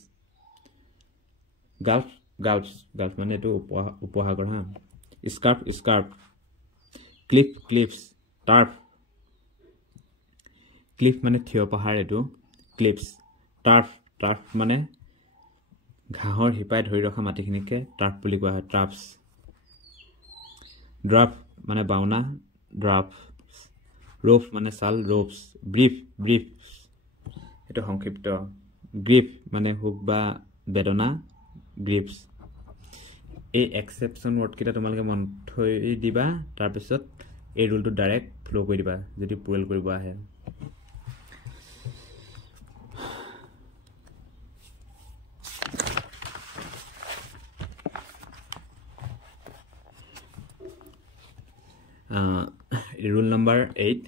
gulf gulfs gulf মানে এটো উপহাগৰ হা scarf scarf cliff cliffs turf cliff মানে থিয় পাহাৰ এটো ক্লিফস টাৰ্ফ টাৰ্ফ মানে ঘাহৰ হিপাই ধৰি ৰখা মাটিখিনিকে টাৰ্ফ বুলি কোৱা হয় টাৰ্ফস ড্ৰাফ মানে বাউনা ড্ৰাফ ৰোফ মানে সাল ৰোফস ব্ৰিফ ব্ৰিফ এটো সংক্ষিপ্ত গ্ৰিফ মানে হুক বা বেদনা গ্ৰিপছ এই এক্সেপশ্যন ৱৰ্ডকেইটা তোমালোকে মন থৈ দিবা তাৰপিছত এই ৰুলটো ডাইৰেক্ট ফ্ল' কৰি দিবা যদি পুৰেল কৰিব আহে rule number 8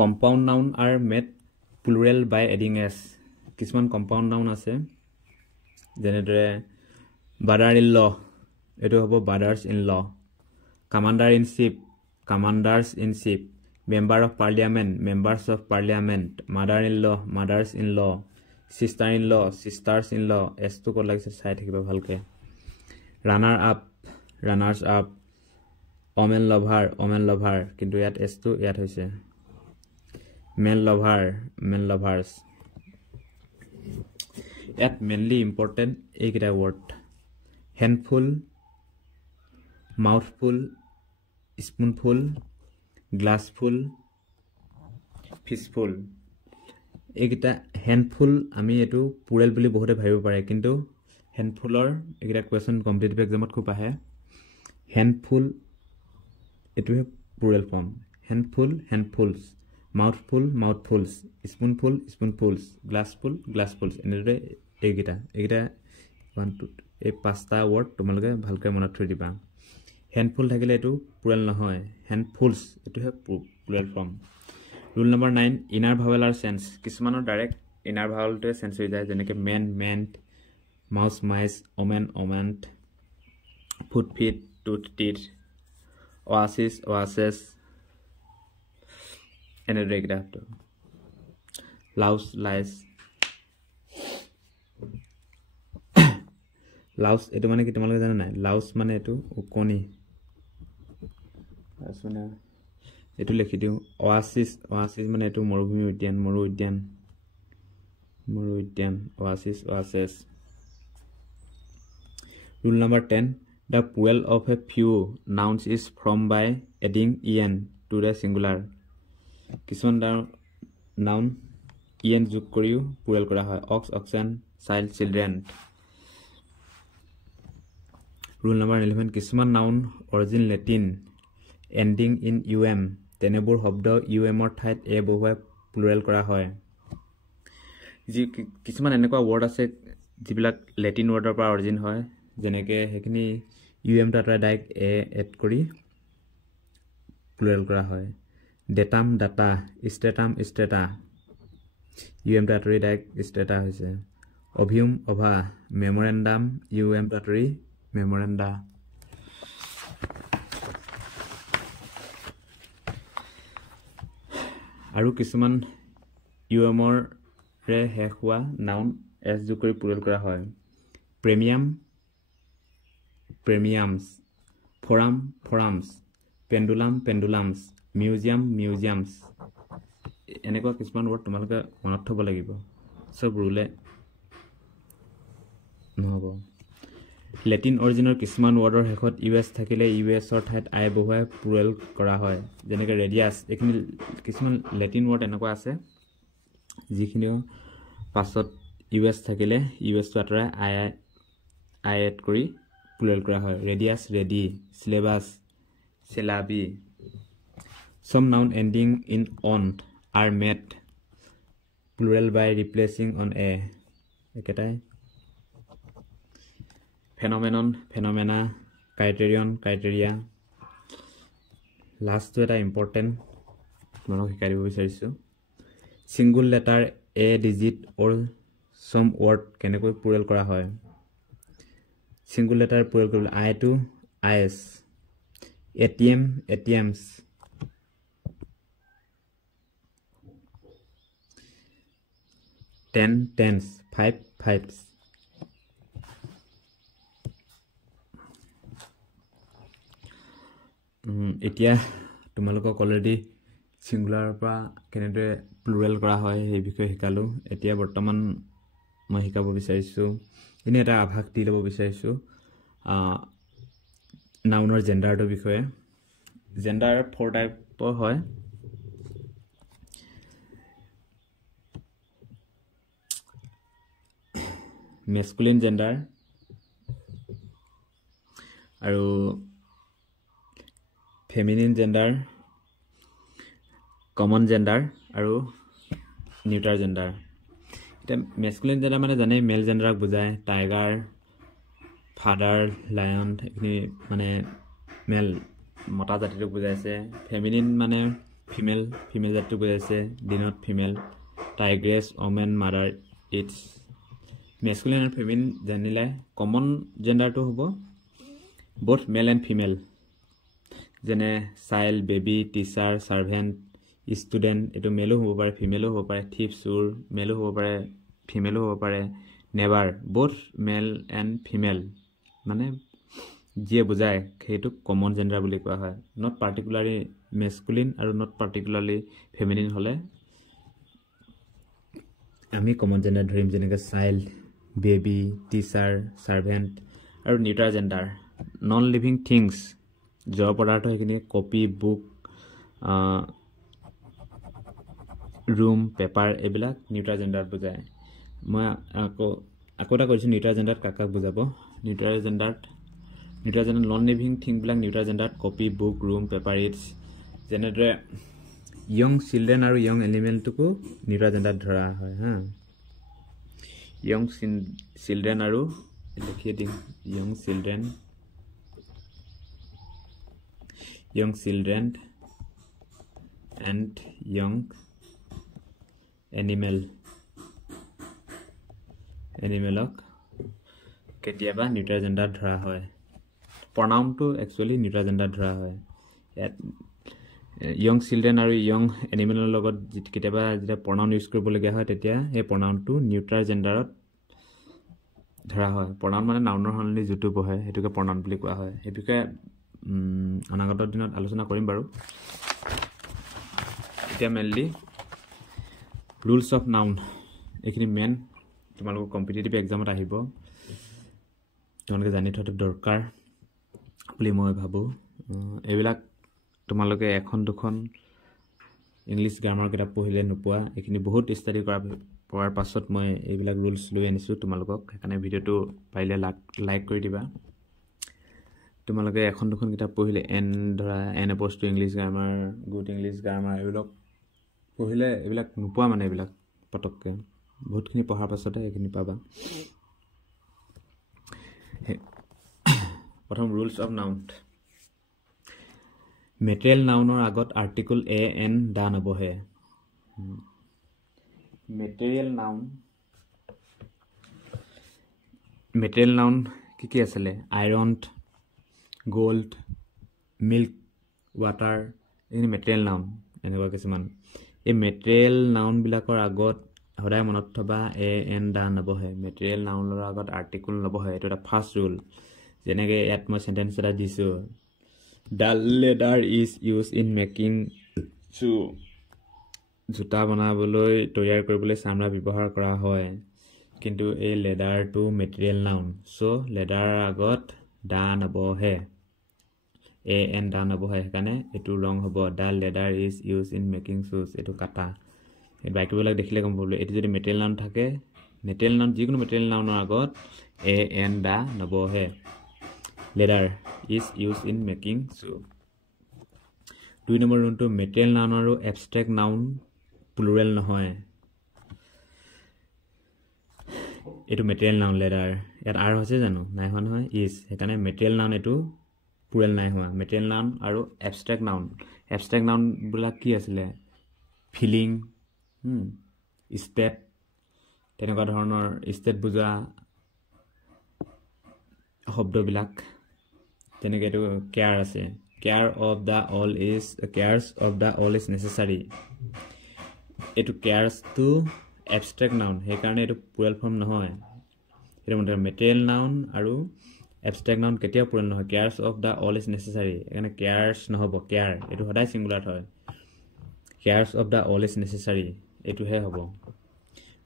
compound noun are made plural by adding s কিছুমান compound noun আছে যেনেদৰে brother in law এটো হ'ব brothers in law commander in chief commanders in chief member of parliament members of parliament mother in law mothers in law sister in law sisters in law s to কত লাগিছে চাই থাকিবা ভালকে runner up runners up women lover কিন্তু ইয়াত s to ইয়াত হৈছে men lovers ইয়াত mainly important এইকেইটা word handful mouthful spoonful glassful fishful এইকেইটা handful আমি এটো plural বুলি বহুতে ভাবিব পাৰে কিন্তু handfulৰ এইকেইটা question competitive examত খুব আহে handful এটো plural form handful handfuls mouthful mouthfuls spoonful spoonfuls glassfuls এনেদৰে এইকেইটা 1 2 এই পাঁচটা word তোমালোকে ভালকৈ মনত থৈ দিবা handful থাকিলে এটো plural নহয় handfuls এটো হে plural form rule number 9 inner vowel or sense কিছুমানৰ ডাইৰেক্ট inner vowel টো sense হৈ যায় যেনেকৈ man meant mouse mice omen omened foot feet tooth teeth oasis oasis এনেদৰে এইকেইটা louse lies লাউস এটো মানে কি তোমালোকে জানা নাই লাউস মানে এটো উকনি আসনা এটো লিখি দিও oasis মানে এটো মৰুভূমি উদ্যান oasis rule number 10 the plural of a few nouns is formed by adding en to the singular কিছুমান noun en যোগ কৰিও plural কৰা হয় ox oxen child children rule number 11 কিছুমান noun origin latin ending in um তেনেবোৰ শব্দ um ৰ ঠাইত a বহুৱাই plural কৰা হয় যি কিছুমান এনেকুৱা word আছে যিবিলাক latin wordৰ পৰা origin হয় যেনেকৈ হেখিনি um টা ডাইৰেক্ট a এড কৰি plural কৰা হয় datum data stratum strata um টা ডাইৰেক্ট strata হৈছে obvium ova memorandum um টা memoranda আৰু কিছুমান um ৰে শেষ হোৱা noun s যোগ কৰি plural কৰা হয় premium premiums forum forums pendulum pendulums museum museums এনেকুৱা কিছুমান word তোমালোকে মনত থব লাগিব সব ৰুলে নহব লেটিন অৰিজিনৰ কিছুমান ৱৰ্ডৰ শেষত us থাকিলে us ৰ ঠাইত i বহুৱাই plural কৰা হয় যেনেকৈ radius এখিনি কিছুমান লেটিন ৱৰ্ড এনেকুৱা আছে যিখিনিও পাছত us থাকিলে us টো আতৰাই i এড কৰি plural কৰা হয় radius ready syllabus syllabi some noun ending in on are made plural by replacing on a একেটাই phenomenon phenomena criterion criteria last to এটা important মনক শিকাই দিব বিচাৰিছো single letter a digit or some word কেনেকৈ plural কৰা হয় single letter plural কৰিবলৈ i to is atm atms ten tens five fives এতিয়া তোমালোকক অলৰেডি সিঙ্গুলাৰৰ পৰা কেনেদৰে প্লুৰাল কৰা হয় এই বিষয়ে শিকালো এতিয়া বৰ্তমান মই শিকাব বিচাৰিছো ইনে এটা আভাস দি ল'ব বিচাৰিছো নাউনৰ জেন্ডাৰটোৰ বিষয়ে জেন্ডাৰ 4 টাইপৰ হয় মেস্কুলিন জেণ্ডাৰ আৰু ফেমিনিন জেণ্ডাৰ কমন জেণ্ডাৰ আৰু নিউট্ৰাল জেণ্ডাৰ এতিয়া মেস্কুলিন জেণ্ডাৰ মানে জানেই মেল জেণ্ডাৰক বুজায় টাইগাৰ ফাদাৰ লায়ন এইখিনি মানে মেল মতা জাতিটোক বুজাইছে ফেমিনিন মানে ফিমেল জাতিটোক বুজাইছে দিনত female tigress women mother etc masculine আৰু ফেমিনিন জানিলে কমন জেণ্ডাৰটো হ'ব both male and female যেনে child baby teacher servant student এইটো মেলো হ'ব পাৰে ফিমেলো হ'ব পাৰে থিপ চোৰ মেলো হ'ব পাৰে ফিমেলো হ'ব পাৰে never both male and female মানে যিয়ে বুজায় সেইটোক কমন জেণ্ডাৰ বুলি কোৱা হয় নট পাৰ্টিকুলাৰলি মেস্কুলিন আৰু নট পাৰ্টিকুলাৰলি ফেমিনিন হ'লে আমি কমন জেণ্ডাৰ ধৰিম যেনেকৈ চাইল্ড বেবী টিচাৰ ছাৰ্ভেণ্ট আৰু নিউট্ৰাল জেণ্ডাৰ নন লিভিং থিংছ জড় পদাৰ্থ সেইখিনি কপি বুক ৰুম পেপাৰ এইবিলাক নিউট্ৰাল জেণ্ডাৰত বুজায় মই আকৌ এটা কৈছোঁ নিউট্ৰাল জেণ্ডাৰত কাক বুজাব নিউট্ৰাল জেণ্ডাৰত নন লিভিং থিংবিলাক নিউট্ৰাল জেণ্ডাৰত copy book room paper etc যেনেদৰে য়ং চিলড্ৰেন আৰু য়ং এনিমেলটোকো নিউট্ৰাল জেণ্ডাৰত ধৰা হয় হা য়ং চিলড্ৰেন আৰু লিখিয়ে দিম য়ং চিলড্ৰেন এণ্ড য়ং এনিমেলক কেতিয়াবা নিউট্ৰাল জেণ্ডাৰত ধৰা হয় প্ৰনাউনটো একচুৱেলি নিউট্ৰাল জেণ্ডাৰত ধৰা হয় ইয়াত য়ং চিলড্ৰেন আৰু য়ং এনিমেলৰ লগত কেতিয়াবা যেতিয়া প্ৰনাউন ইউজ কৰিবলগীয়া হয় তেতিয়া সেই প্ৰনাউনটো নিউট্ৰাল জেণ্ডাৰত ধৰা হয় প্ৰনাউন মানে নাউনৰ সলনি যিটো বহে সেইটোকে প্ৰনাউন বুলি কোৱা হয় সেই বিষয়ে অনাগত দিনত আলোচনা কৰিম বাৰু এতিয়া মেইনলি ৰুলছ অফ নাউন এইখিনি মেইন তোমালোকৰ কম্পিটিটিভ এক্সামত আহিব তোমালোকে জানি থোৱাটো দৰকাৰ বুলি মই ভাবোঁ এইবিলাক তোমালোকে এখন দুখন ইংলিছ গ্ৰামাৰ কিতাপ পঢ়িলে নোপোৱা এইখিনি বহুত ষ্টাডি কৰাৰ পাছত মই এইবিলাক ৰুলছ লৈ আনিছোঁ তোমালোকক সেইকাৰণে ভিডিঅ'টো পাৰিলে লাইক কৰি দিবা তোমালোকে এখন দুখন কিতাপ পঢ়িলে ধৰা an approach to English grammar good English grammar এইবিলাক পঢ়িলে এইবিলাক নোপোৱা মানে এইবিলাক পটককৈ বহুতখিনি পঢ়াৰ পাছতে এইখিনি পাবা প্ৰথম ৰুলছ অফ নাউন মেটেৰিয়েল নাউনৰ আগত আৰ্টিকল এ এন দা নবহে মেটেৰিয়েল নাউন কি আছিলে আইৰণ গোল্ড মিল্ক ৱাটাৰ এইখিনি মেটেৰিয়েল নাউন এনেকুৱা কিছুমান এই মেটেৰিয়েল নাউনবিলাকৰ আগত সদায় মনত থবা এ এন দা নবহে মেটেৰিয়েল নাউনৰ আগত আৰ্টিকল নবহে এইটো এটা ফাৰ্ষ্ট ৰুল যেনেকৈ ইয়াত মই চেণ্টেঞ্চ এটা দিছোঁ the leather is use in making shoe জোতা বনাবলৈ তৈয়াৰ কৰিবলৈ চামৰা ব্যৱহাৰ কৰা হয় কিন্তু এই লেডাৰটো মেটেৰিয়েল নাউন চ' লেডাৰৰ আগত দা নবহে এ এন দা নবহে সেইকাৰণে এইটো ৰং হ'ব the leather is use in making শ্বুজ এইটো কাটা এই বাক্যবিলাক দেখিলে গম পাব এইটো যদি মেটেৰিয়েল নাউন থাকে মেটেৰিয়েল নাউন যিকোনো মেটেৰিয়েল নাউনৰ আগত এ এন দা নবহে leather is use in making shoe 2 number ৰুলটো মেটেৰিয়েল নাউন আৰু এবষ্ট্ৰেক্ট নাউন প্লুৰেল নহয় এইটো মেটেৰিয়েল নাউন লেডাৰ ইয়াত আৰ হৈছে জানো নাই হোৱা নহয় ইজ সেইকাৰণে মেটেৰিয়েল নাউন এইটো প্লুৰেল নাই হোৱা মেটেৰিয়েল নাউন আৰু এবষ্ট্ৰেক্ট নাউনবিলাক কি আছিলে ফিলিং ষ্টেট তেনেকুৱা ধৰণৰ ষ্টেট বুজোৱা শব্দবিলাক তেনেকৈ এইটো কেয়াৰ আছে CARES of the all is necessary এইটো কেয়াৰ্ছটো এবষ্ট্ৰেক্ট নাউন সেইকাৰণে এইটো প্লুৰেল ফৰ্ম নহয় সেইটো মতে মেটেৰিয়েল নাউন আৰু এবষ্ট্ৰেক্ট নাউন কেতিয়াও প্লুৰেল নহয় CARES of the all is necessary সেইকাৰণে কেয়াৰ্ছ নহ'ব কেয়াৰ এইটো সদায় ছিংগুলাৰ হয় CARES of the all is necessary এইটোহে হ'ব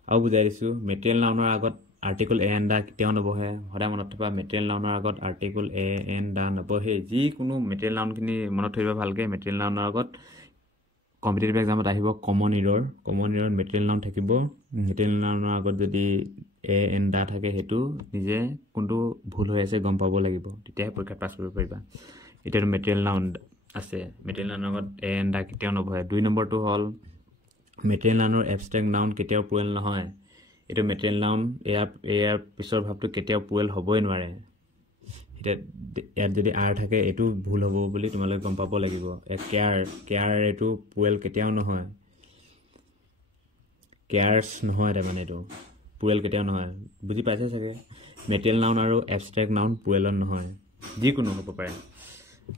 আৰু বুজাই দিছোঁ মেটেৰিয়েল নাউনৰ আগত আৰ্টিকল এ এন দা কেতিয়াও নবহে সদায় মনত থবা মেটেৰিয়েল নাউনৰ আগত আৰ্টিকল এ এন দা নবহে যিকোনো মেটেৰিয়েল নাউনখিনি মনত থৈ দিবা ভালকৈ মেটেৰিয়েল নাউনৰ আগত কম্পিটিটিভ এক্সামত আহিব কমন ইৰৰ মেটেৰিয়েল নাউন থাকিব মেটেৰিয়েল নাউনৰ আগত যদি এ এন দা থাকে হেতু নিজে কোনটো ভুল হৈ আছে গম পাব লাগিব তেতিয়া পৰীক্ষা পাছ কৰিব পাৰিবা এটাটো মেটেৰিয়েল নাউন আছে মেটেৰিয়েল নাউনৰ আগত এ এন দা কেতিয়াও নবহে 2 নম্বৰটো হ'ল মেটেৰিয়েল নাউনৰ এবষ্ট্ৰেক্ট নাউন কেতিয়াও প্লুৰেল নহয় এটো মেটেৰিয়েল নাউন ইয়াৰ পিছৰ ভাৱটো কেতিয়াও প্লুৰেল হ'বই নোৱাৰে ইয়াত যদি আৰ থাকে এটো ভুল হ'ব বুলি তোমালোকে গম পাব লাগিব কেয়াৰ এটো প্লুৰেল কেতিয়াও নহয় কেয়াৰছ নহয় মানে এটো প্লুৰেল কেতিয়াও নহয় বুজি পাইছা চাগে মেটেৰিয়েল নাউন আৰু এবষ্ট্ৰেক্ট নাউন প্লুৰেলত নহয় যিকোনো হ'ব পাৰে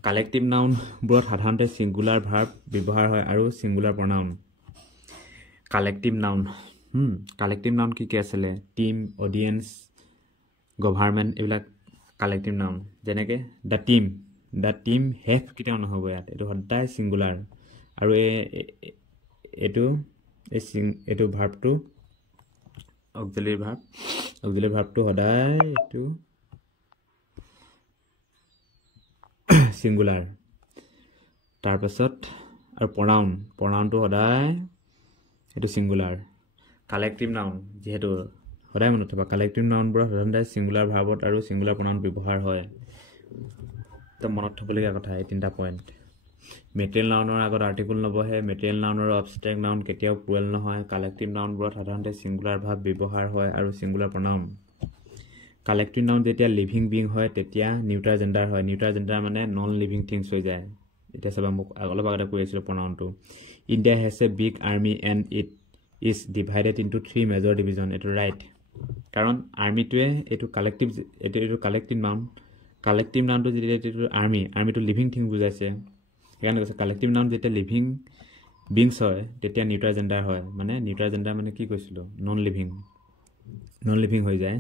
কালেক্টিভ নাউন বোৰত সাধাৰণতে সিঙ্গুলাৰ ভাৰ্ব ব্যৱহাৰ হয় আৰু সিঙ্গুলাৰ প্ৰনাউন কালেক্টিভ নাউন কি আছিলে টিম অডিয়েন্স গভৰ্ণমেন্ট এইবিলাক কালেক্টিভ নাউন যেনেকে দা টিম হেভ কেতিয়াও নহ'ব ইয়াত এটো সদায় সিঙ্গুলাৰ আৰু এটো ভাৰ্বটো অক্সিলাৰি ভাৰ্বটো সদায় এটো সিঙ্গুলাৰ তাৰ পাছত আৰু প্ৰনাউনটো সদায় এটো সিঙ্গুলাৰ কালেক্টিভ নাউন যেহেতু সদায় মনত থবা কালেক্টিভ নাউনবোৰ সাধাৰণতে সিঙ্গুলাৰ ভাৰ্বত আৰু সিঙ্গুলাৰ প্ৰনাউন ব্যৱহাৰ হয় তো মনত থবলগীয়া কথা এই তিনটা পইণ্ট মেটেৰিয়েল নাউনৰ আগত আৰ্টিকল নবহে মেটেৰিয়েল নাউনৰ এবষ্ট্ৰেক্ট নাউন কেতিয়াও প্লুৰেল নহয় কালেক্টিভ নাউনবোৰত সাধাৰণতে সিঙ্গুলাৰ ভাৰ্ব ব্যৱহাৰ হয় আৰু সিঙ্গুলাৰ প্ৰনাউন কালেক্টিভ নাউন যেতিয়া লিভিং বিং হয় তেতিয়া নিউট্ৰাল জেন্ডাৰ হয় নিউট্ৰাল জেন্ডাৰ মানে নন লিভিং থিংছ হৈ যায় এটা সব মোক অলপ আগতে কৈ আছিল প্ৰনাউনটো India has a big army and it is divided into 3 major division এটো ৰাইট কাৰণ আৰ্মিটোৱে এটো কালেক্টিভ নাউনটো যেতিয়া এটো আৰ্মিটো লিভিং থিং বুজাইছে সেইকাৰণে কৈছে কালেক্টিভ নাউন যেতিয়া লিভিং বিংছ হয় তেতিয়া নিউট্ৰাল জেন্ডাৰ হয় মানে নিউট্ৰাল জেন্ডাৰ মানে কি কৈছিলো নন লিভিং হৈ যায়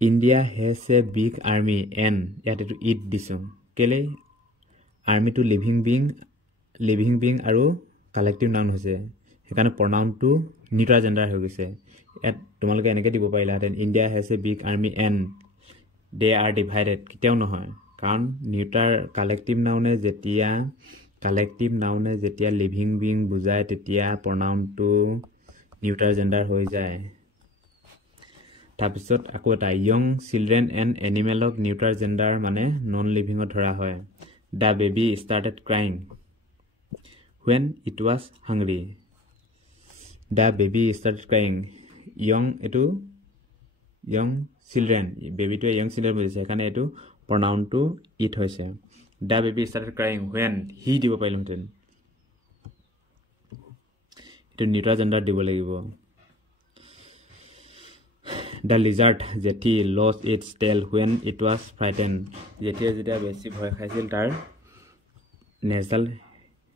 India has a big army and ইয়াত এটো ইট দিছো কেলে আৰ্মিটো লিভিং বিং আৰু কালেক্টিভ নাউন হৈছে সেইকাৰণে প্ৰনাউনটো নিউট্ৰাল জেন্ডাৰ হৈ গৈছে ইয়াত তোমালোকে এনেকৈ দিব পাৰিলাহেঁতেন India has a big army and they are divided কেতিয়াও নহয় কাৰণ কালেক্টিভ নাউনে যেতিয়া লিভিং বিং বুজায় তেতিয়া প্ৰনাউনটো নিউট্ৰাল জেন্ডাৰ হৈ যায় তাৰপিছত আকৌ এটা ইয়ং চিলড্ৰেন এণ্ড এনিমেলক নিউট্ৰাল জেন্ডাৰ মানে নন লিভিঙত ধৰা হয় the baby started crying when it was hungry the baby started crying young children baby to young children বুজিছে সেইকাৰণে এটো pronounটো it হৈছে the baby started crying when he দিব পাৰিলহেঁতেন এটো নিউট্ৰাল জেন্ডাৰ দিব লাগিব the lizard জেঠি lost its tail when it was frightened যেতিয়া বেছি ভয় খাইছিল তাৰ নেজডাল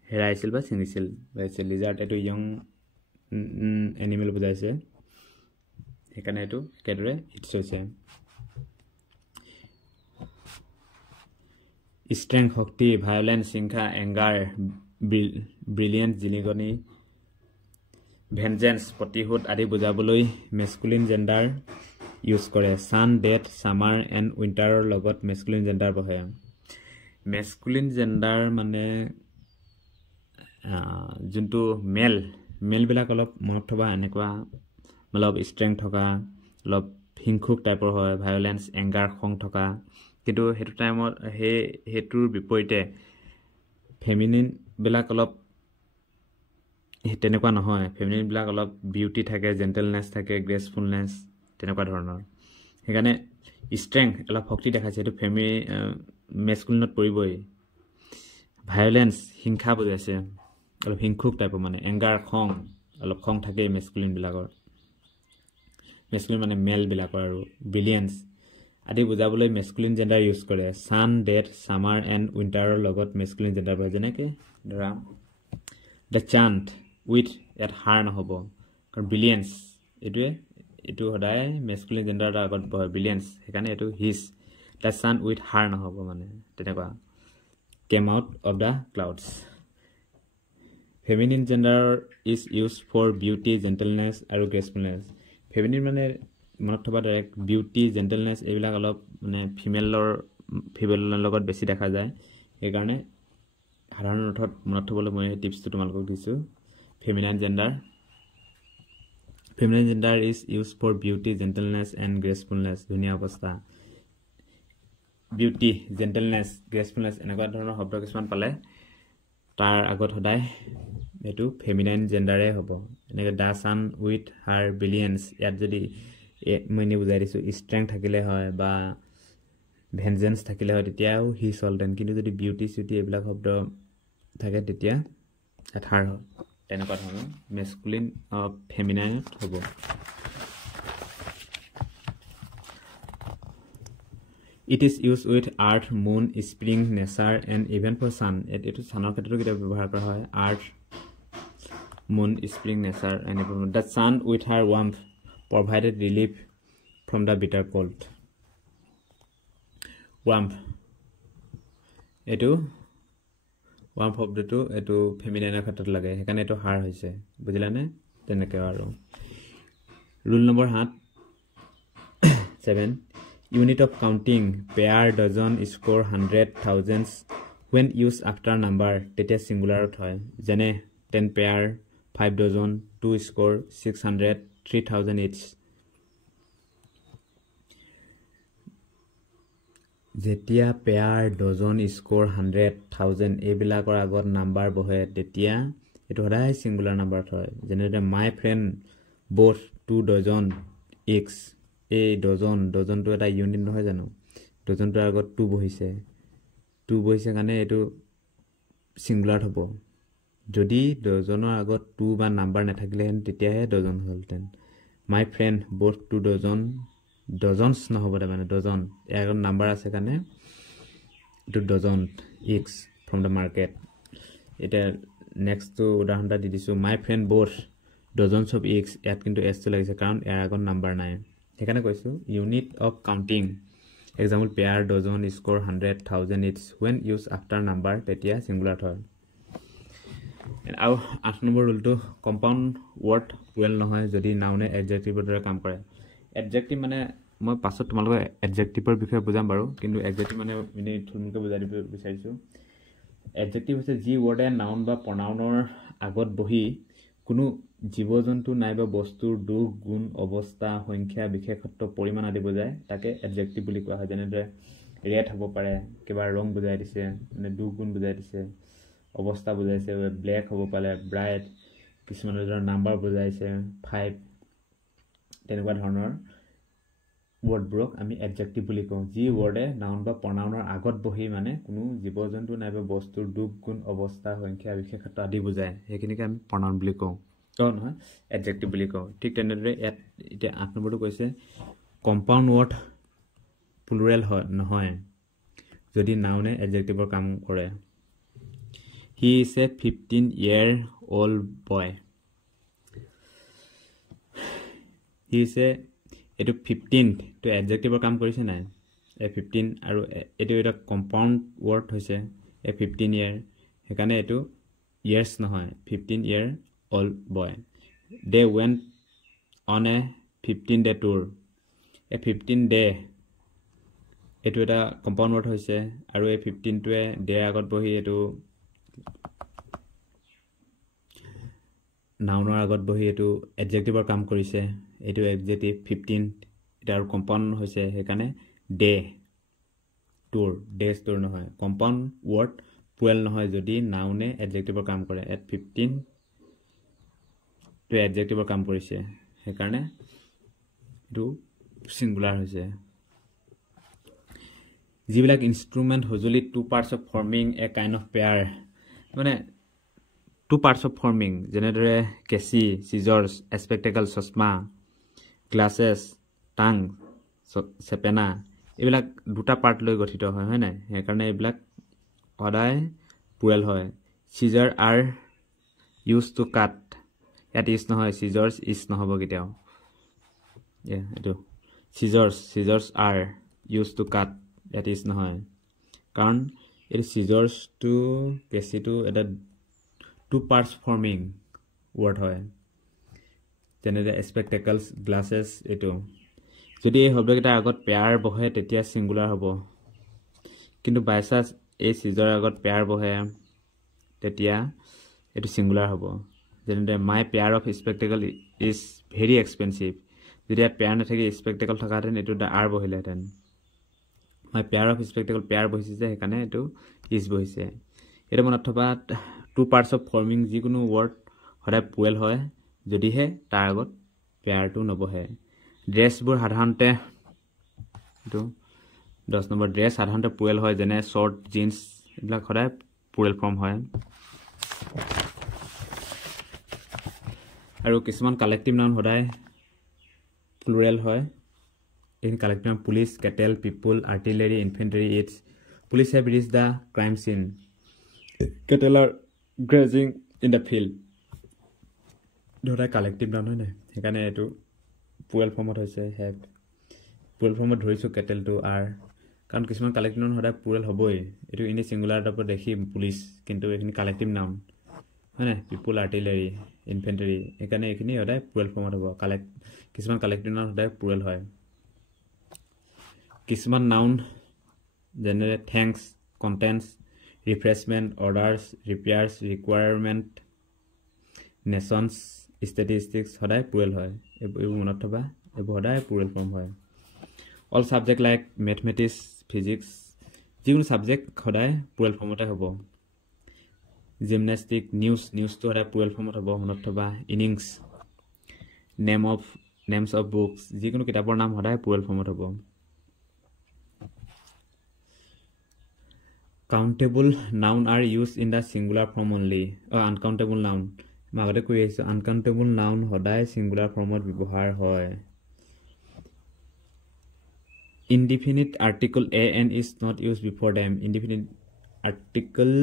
হেৰাইছিল বা ছিঙিছিল লিজাৰ্ড এটো ইয়ং এনিমেল বুজাইছে সেইকাৰণে এটো কেদৰে ইটছ হৈছে ষ্ট্ৰেংথ শক্তি ভায়োলেন্স হিংসা এংগাৰ ব্ৰিলিয়েন্ট জিনিগনি ভেঞ্জেন্স প্ৰতিশোধ আদি বুজাবলৈ মেস্কুলিন জেন্ডাৰ ইউজ কৰে সান ডেট সামাৰ এণ্ড উইণ্টাৰৰ লগত মেস্কুলিন জেন্ডাৰ বহে মেস্কুলিন জেন্ডাৰ মানে যোনটো মেল বিলাক অলপ মনত থবা এনেকুৱা অলপ ষ্ট্ৰেংথ থকা অলপ হিংসুক টাইপৰ হয় ভায়োলেন্স এংগাৰ খং থকা কিন্তু হেতু টাইমত হেতুৰ বিপৰীতে ফেমিনিন বিলাক অলপ তেনেকুৱা নহয় ফেমিনিন বিলাক অলপ বিউটি থাকে জেন্টেলনেস থাকে গ্ৰেসফুলনেস তেনেকুৱা ধৰণৰ সেইকাৰণে ষ্ট্ৰেংথ অলপ শক্তি দেখাইছে এটো মেস্কুলিনত পৰিবই ভায়োলেন্স হিংসা বুজাইছে অলপ হিংসুক টাইপৰ মানে এংগাৰ খং অলপ খং থাকে মেস্কুলিন মানে মেল বিলাকৰ আৰু ব্ৰিলিয়েন্স আদি বুজাবলৈ মেস্কুলিন জেন্ডাৰ ইউজ কৰে সান ডেট সামাৰ এণ্ড উইণ্টাৰৰ লগত মেস্কুলিন জেন্ডাৰ বহে যেনেকৈ ধৰা দ্য চান্ট উইথ ইয়াত হাৰ নহ'ব কাৰণ ব্ৰিলিয়েন্স এইটো সদায় মেস্কুলিন জেন্ডাৰৰ আগত বহে ব্ৰিলিয়েন্স সেইকাৰণে এইটো his the sun with her নহ'ব মানে তেনেকুৱা came out of the clouds feminine gender is use for beauty gentleness আৰু গ্ৰেসফুলনেস ফেমিনিন মানে মনত থবা ডাইৰেক্ট বিউটি জেন্টেলনেস এইবিলাক অলপ মানে ফিমেলৰ লগত বেছি দেখা যায় সেইকাৰণে সাধাৰণ অৰ্থত মনত থবলৈ মই টিপছটো তোমালোকক দিছোঁ feminine gender Feminine gender is used for beauty, gentleness, and gracefulness. ধুনীয়া অৱস্থা beauty, gentleness, gracefulness এনেকুৱা ধৰণৰ শব্দ কিছুমান পালে তাৰ আগত সদায় এটো feminine gender হ'ব এনেকৈ the sun with her brilliance ইয়াত যদি মই বুজাই দিছো strength থাকিলে হয় বা vengeance থাকিলে হয় তেতিয়াও he solden কিন্তু যদি beauty city এইবিলাক শব্দ থাকে তেতিয়া এঠাৰ হয় তেনেকুৱা ধৰণৰ masculine feminine হ'ব It is used with earth, moon, spring, nature, and even for sun. Eto sunor khetrot kita ব্যবহার কৰা হয় earth, moon, spring, nature, and even the sun with her warmth provided relief from the bitter cold. Warmth. Eto warmth শব্দটো এটো feminine ক্ষেত্ৰত লাগে হেকানে এটো har হৈছে বুজিলানে তেনেকে আৰু rule number 7 Unit of counting pair dozen score 100 thousands when used after number তেতিয়া singular হয় যেনে 10 pair 5 dozen 2 score 600 3000 each যেতিয়া pair dozen score 100,000 এইবিলাকৰ আগত নাম্বাৰ বহে তেতিয়া এটো সদায় singular নাম্বাৰ হয় যেনে my friend bought 2 dozen eggs A dozen to এটা ইউনিট নহয় জানো dozen টোৰ আগত 2 বহিছে কাৰণে এটো সিঙ্গুলাৰ হ'ব যদি dozenৰ আগত 2 বা নাম্বাৰ নাথাকিলে তেতিয়াহে dozen হলতেন my friend bought 2 dozens নহব মানে dozen ইয়াৰ আগত নাম্বাৰ আছে কাৰণে এটো dozen eggs from the market এটা নেক্সট উদাহৰণটা দি দিছো my friend bought dozens of eggs ইয়াত কিন্তু s টো লাগিছে কাৰণ ইয়াৰ আগত নাম্বাৰ নাই হেকানে কৈছো unit of counting example pair dozen score 100,000 each when used after number তেতিয়া singular হয় and our 8 number rule to compound word plural নহয় যদি noun adjective দৰে কাম কৰে adjective মানে মই পাছত তোমালোক adjectiveৰ বিষয়ে বুজাম বাৰু কিন্তু adjective মানে ইনে থুলমুলকে বুজাই দিব বিচাৰিছো adjective হৈছে যি word noun বা pronounৰ আগত বহি কোনো জীবজন্তু নাইবা বস্তুৰ দুখ গুণ অৱস্থা সংখ্যা বিশেষত্ব পৰিমাণ আদি বুজায় তাকে adjective বুলি কোৱা হয় যেনে red হ'ব পাৰে কিবা ৰং বুজাই দিছে মানে দুখ গুণ বুজাই দিছে অৱস্থা বুজাইছে black হ'ব পাৰে bright কিছুমানৰ নাম্বাৰ বুজাইছে 5 তেনেকুৱা ধৰণৰ wordবোৰক আমি adjective বুলি কওঁ যি wordে noun বা pronounৰ আগত বহি মানে কোনো জীবজন্তু নাইবা বস্তুৰ দুখ গুণ অৱস্থা সংখ্যা বিশেষত্ব আদি বুজায় হেকিনিকে আমি pronoun বুলি কওঁ নহয় adjective বুলি কওঁ ঠিক তেনেদৰে এতিয়া 8 নম্বৰটো কৈছে compound word plural নহয় যদি noun adjectiveৰ কাম কৰে he is a 15-year-old boy he is a এটো 15 তো adjectiveৰ কাম কৰিছে নাই এ 15 আৰু এটো এটা compound word হৈছে এ 15 year হেকানে এটো years নহয় 15-year-old boy they went on a 15-day tour a 15-day এটো এটা compound word হৈছে আৰু এ 15 টোৱে day আগত বহি এটো nounৰ আগত বহি এটো adjectiveৰ কাম কৰিছে এটো adjective 15 এটা আৰু compound হৈছে হেকানে day tour days tour নহয় compound word plural নহয় যদি noun adjectiveৰ কাম কৰে at 15 to adjectiveৰ কাম কৰিছে হেকাৰণে এটো singular হৈছে যিবিলাক instrument হজলি two parts of forming a kind of pair মানে two parts of forming যেনেদৰে কেচি scissors spectacle চশমা glasses tongue চেপেনা এইবিলাক দুটা পাৰ্ট লৈ গঠিত হয় হয় নাই হেকাৰণে এইবিলাক সদায় plural হয় scissor are used to cut ইয়াত is নহয় scissors is নহব কিটাও এটো scissors are used to cut ইয়াত is নহয় কাৰণ এই scissors to কেচি to এটা two parts forming word হয় যেনে spectacles glasses এটো যদি এই শব্দকেইটাৰ আগত পেয়াৰ বহে তেতিয়া সিঙ্গুলাৰ হ'ব কিন্তু বাইচাস এই scissor আগত পেয়াৰ বহে তেতিয়া এটো সিঙ্গুলাৰ হ'ব যেনেদৰে my pair of spectacle is very expensive যদি ইয়াত পেয়াৰ নাথাকি স্পেক্টেকল থকাহেঁতেন এইটো আৰ বহিলেহেঁতেন my pair of spectacle pair বহিছে যে সেইকাৰণে এইটো ইজ বহিছে এইটো মনত থবা টু পাৰ্টছ অফ ফৰ্মিং যিকোনো ৱৰ্ড সদায় পুৱেল হয় যদিহে তাৰ আগত পেয়াৰটো নবহে ড্ৰেছবোৰ সাধাৰণতে এইটো 10 নম্বৰ ড্ৰেছ সাধাৰণতে পুৱেল হয় যেনে শৰ্ট জিন্স এইবিলাক সদায় পুৱেল ফৰ্ম হয় আৰু কিছুমান কালেক্টিভ নাউন সদায় প্লুৰেল হয় in collective police cattle people artillery infantry it's police have reached the crime scene cattle are grazing in the field ধৰা কালেক্টিভ নাউন হয় না সেইকাৰণে এটো পুৱেল ফৰ্মত হৈছে have পুৱেল ফৰ্মত ধৰিছো cattle to are কাৰণ কিছুমান কালেক্টিভ নাউন সদায় পুৱেল হ'বই এটো ইনি সিঙ্গুলাৰ টাইপত দেখি পুলিশ কিন্তু এখিনি কালেক্টিভ নাউন হয় না people artillery infantry সেইকাৰণে এখিনি সদায় পুৱেল ফৰ্মত হ'ব কিছুমান কালেক্টিভ নাউন সদায় পুৱেল হয় কিছুমান নাউন যেনে thanks contents refreshment orders repairs requirement nations statistics সদায় পুৱেল হয় এই মনত থবা এই সদায় পুৱেল ফৰ্ম হয় all subject like mathematics physics যিকোনো সাবজেক্ট সদায় পুৱেল ফৰ্মতে হ'ব gymnastic news তো সদায় পুৱেল ফৰ্মত হ'ব মনত থবা innings names of books যিকোনো কিতাপৰ নাম সদায় পুৱেল ফৰ্মত হ'ব countable noun are used in the singular form only or uncountable noun magate koi aise uncountable noun hoday singular formot ব্যবহার হয় indefinite article an is not used before them indefinite article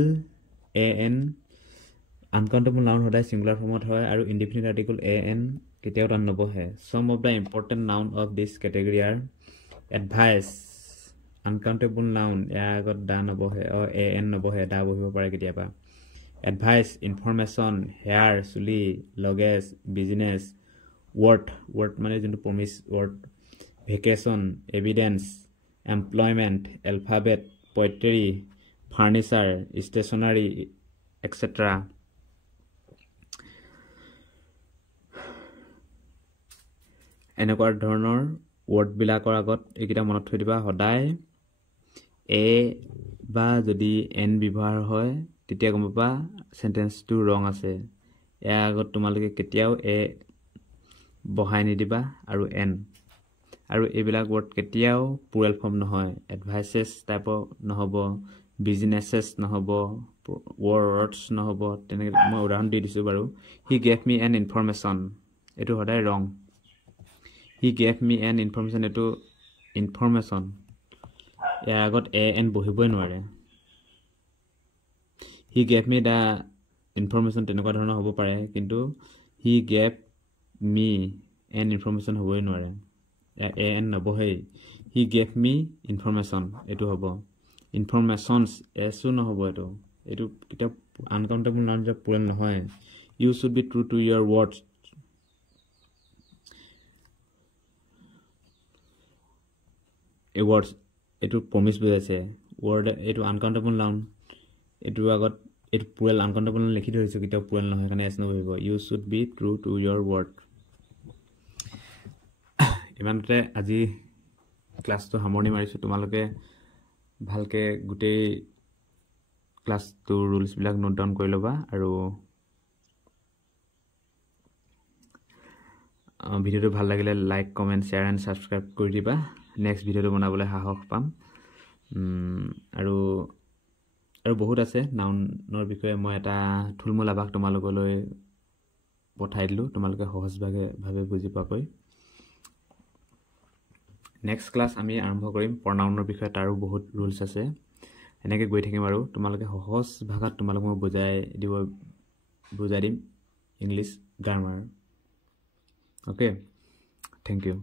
an uncountable noun hoday singular formot hoy aru indefinite article an keteo tan nobohe some of the important noun of this category are advice uncountable noun agot da nobohe or an nobohe da bohibo pare ketiaba advice information hair suli luggage business word mane jintu promise word vacation evidence employment alphabet poetry furniture stationery etc এনেকুৱা ধৰণৰ word বিলাকৰ আগত এইকিটা মনত থৈ দিবা সদায় a বা যদি n ব্যৱহাৰ হয় তেতিয়া গম পাবা সেন্টেন্সটো ৰং আছে এৰ আগত তোমালোকে কেতিয়াও a বহাই নিদিবা আৰু n আৰু এইবিলাক word কেতিয়াও প্লুৰেল ফৰ্ম নহয় advices টাইপ নহব businesses নহব words নহব তেনে মই উদাহৰণ দি দিছো বাৰু he gave me an information এটো সদায় ৰং he gave me an information এটো information এৰ আগত an বহিবই নোৱাৰে he gave me the information তেনেকুৱা ধৰণৰ হ'ব পাৰে কিন্তু he gave me an information হ'বই নোৱাৰে an নবহে he gave me information এটো হ'ব informations এসু নহব এটো কিটা uncountable noun যে প্লুৰেল নহয় you should be true to your words a words এটো promise বুজাইছে word এটো uncountable noun এটো আগত এটো প্লুৰেল uncountable noun লিখি ধৰিছো কিটা প্লুৰেল নহয় কাৰণে এস নহব you should be true to your word ইমানতে আজি ক্লাসটো সামৰণি মাৰিছো তোমালোকে ভালকে গুটেই ক্লাসটো ৰুলস বিলাক নোট ডাউন কৰি লবা আৰু ভিডিওটো ভাল লাগিলে like comment share and subscribe কৰি দিবা নেক্সট ভিডিওটো বনাবলৈ সাহস পাম আৰু বহুত আছে নাউনৰ বিষয়ে মই এটা থুলমূল আভাস তোমালোকলৈ পঠাই দিলো তোমালোকে সহজভাৱে বুজি পাকৈ নেক্সট ক্লাস আমি আৰম্ভ কৰিম প্ৰনাউনৰ বিষয়ে তাৰো বহুত ৰুলস আছে এনেকৈ গৈ থাকিম আৰু তোমালোকে সহজ ভাষাত তোমালোক মই বুজাই দিম English grammar okay thank U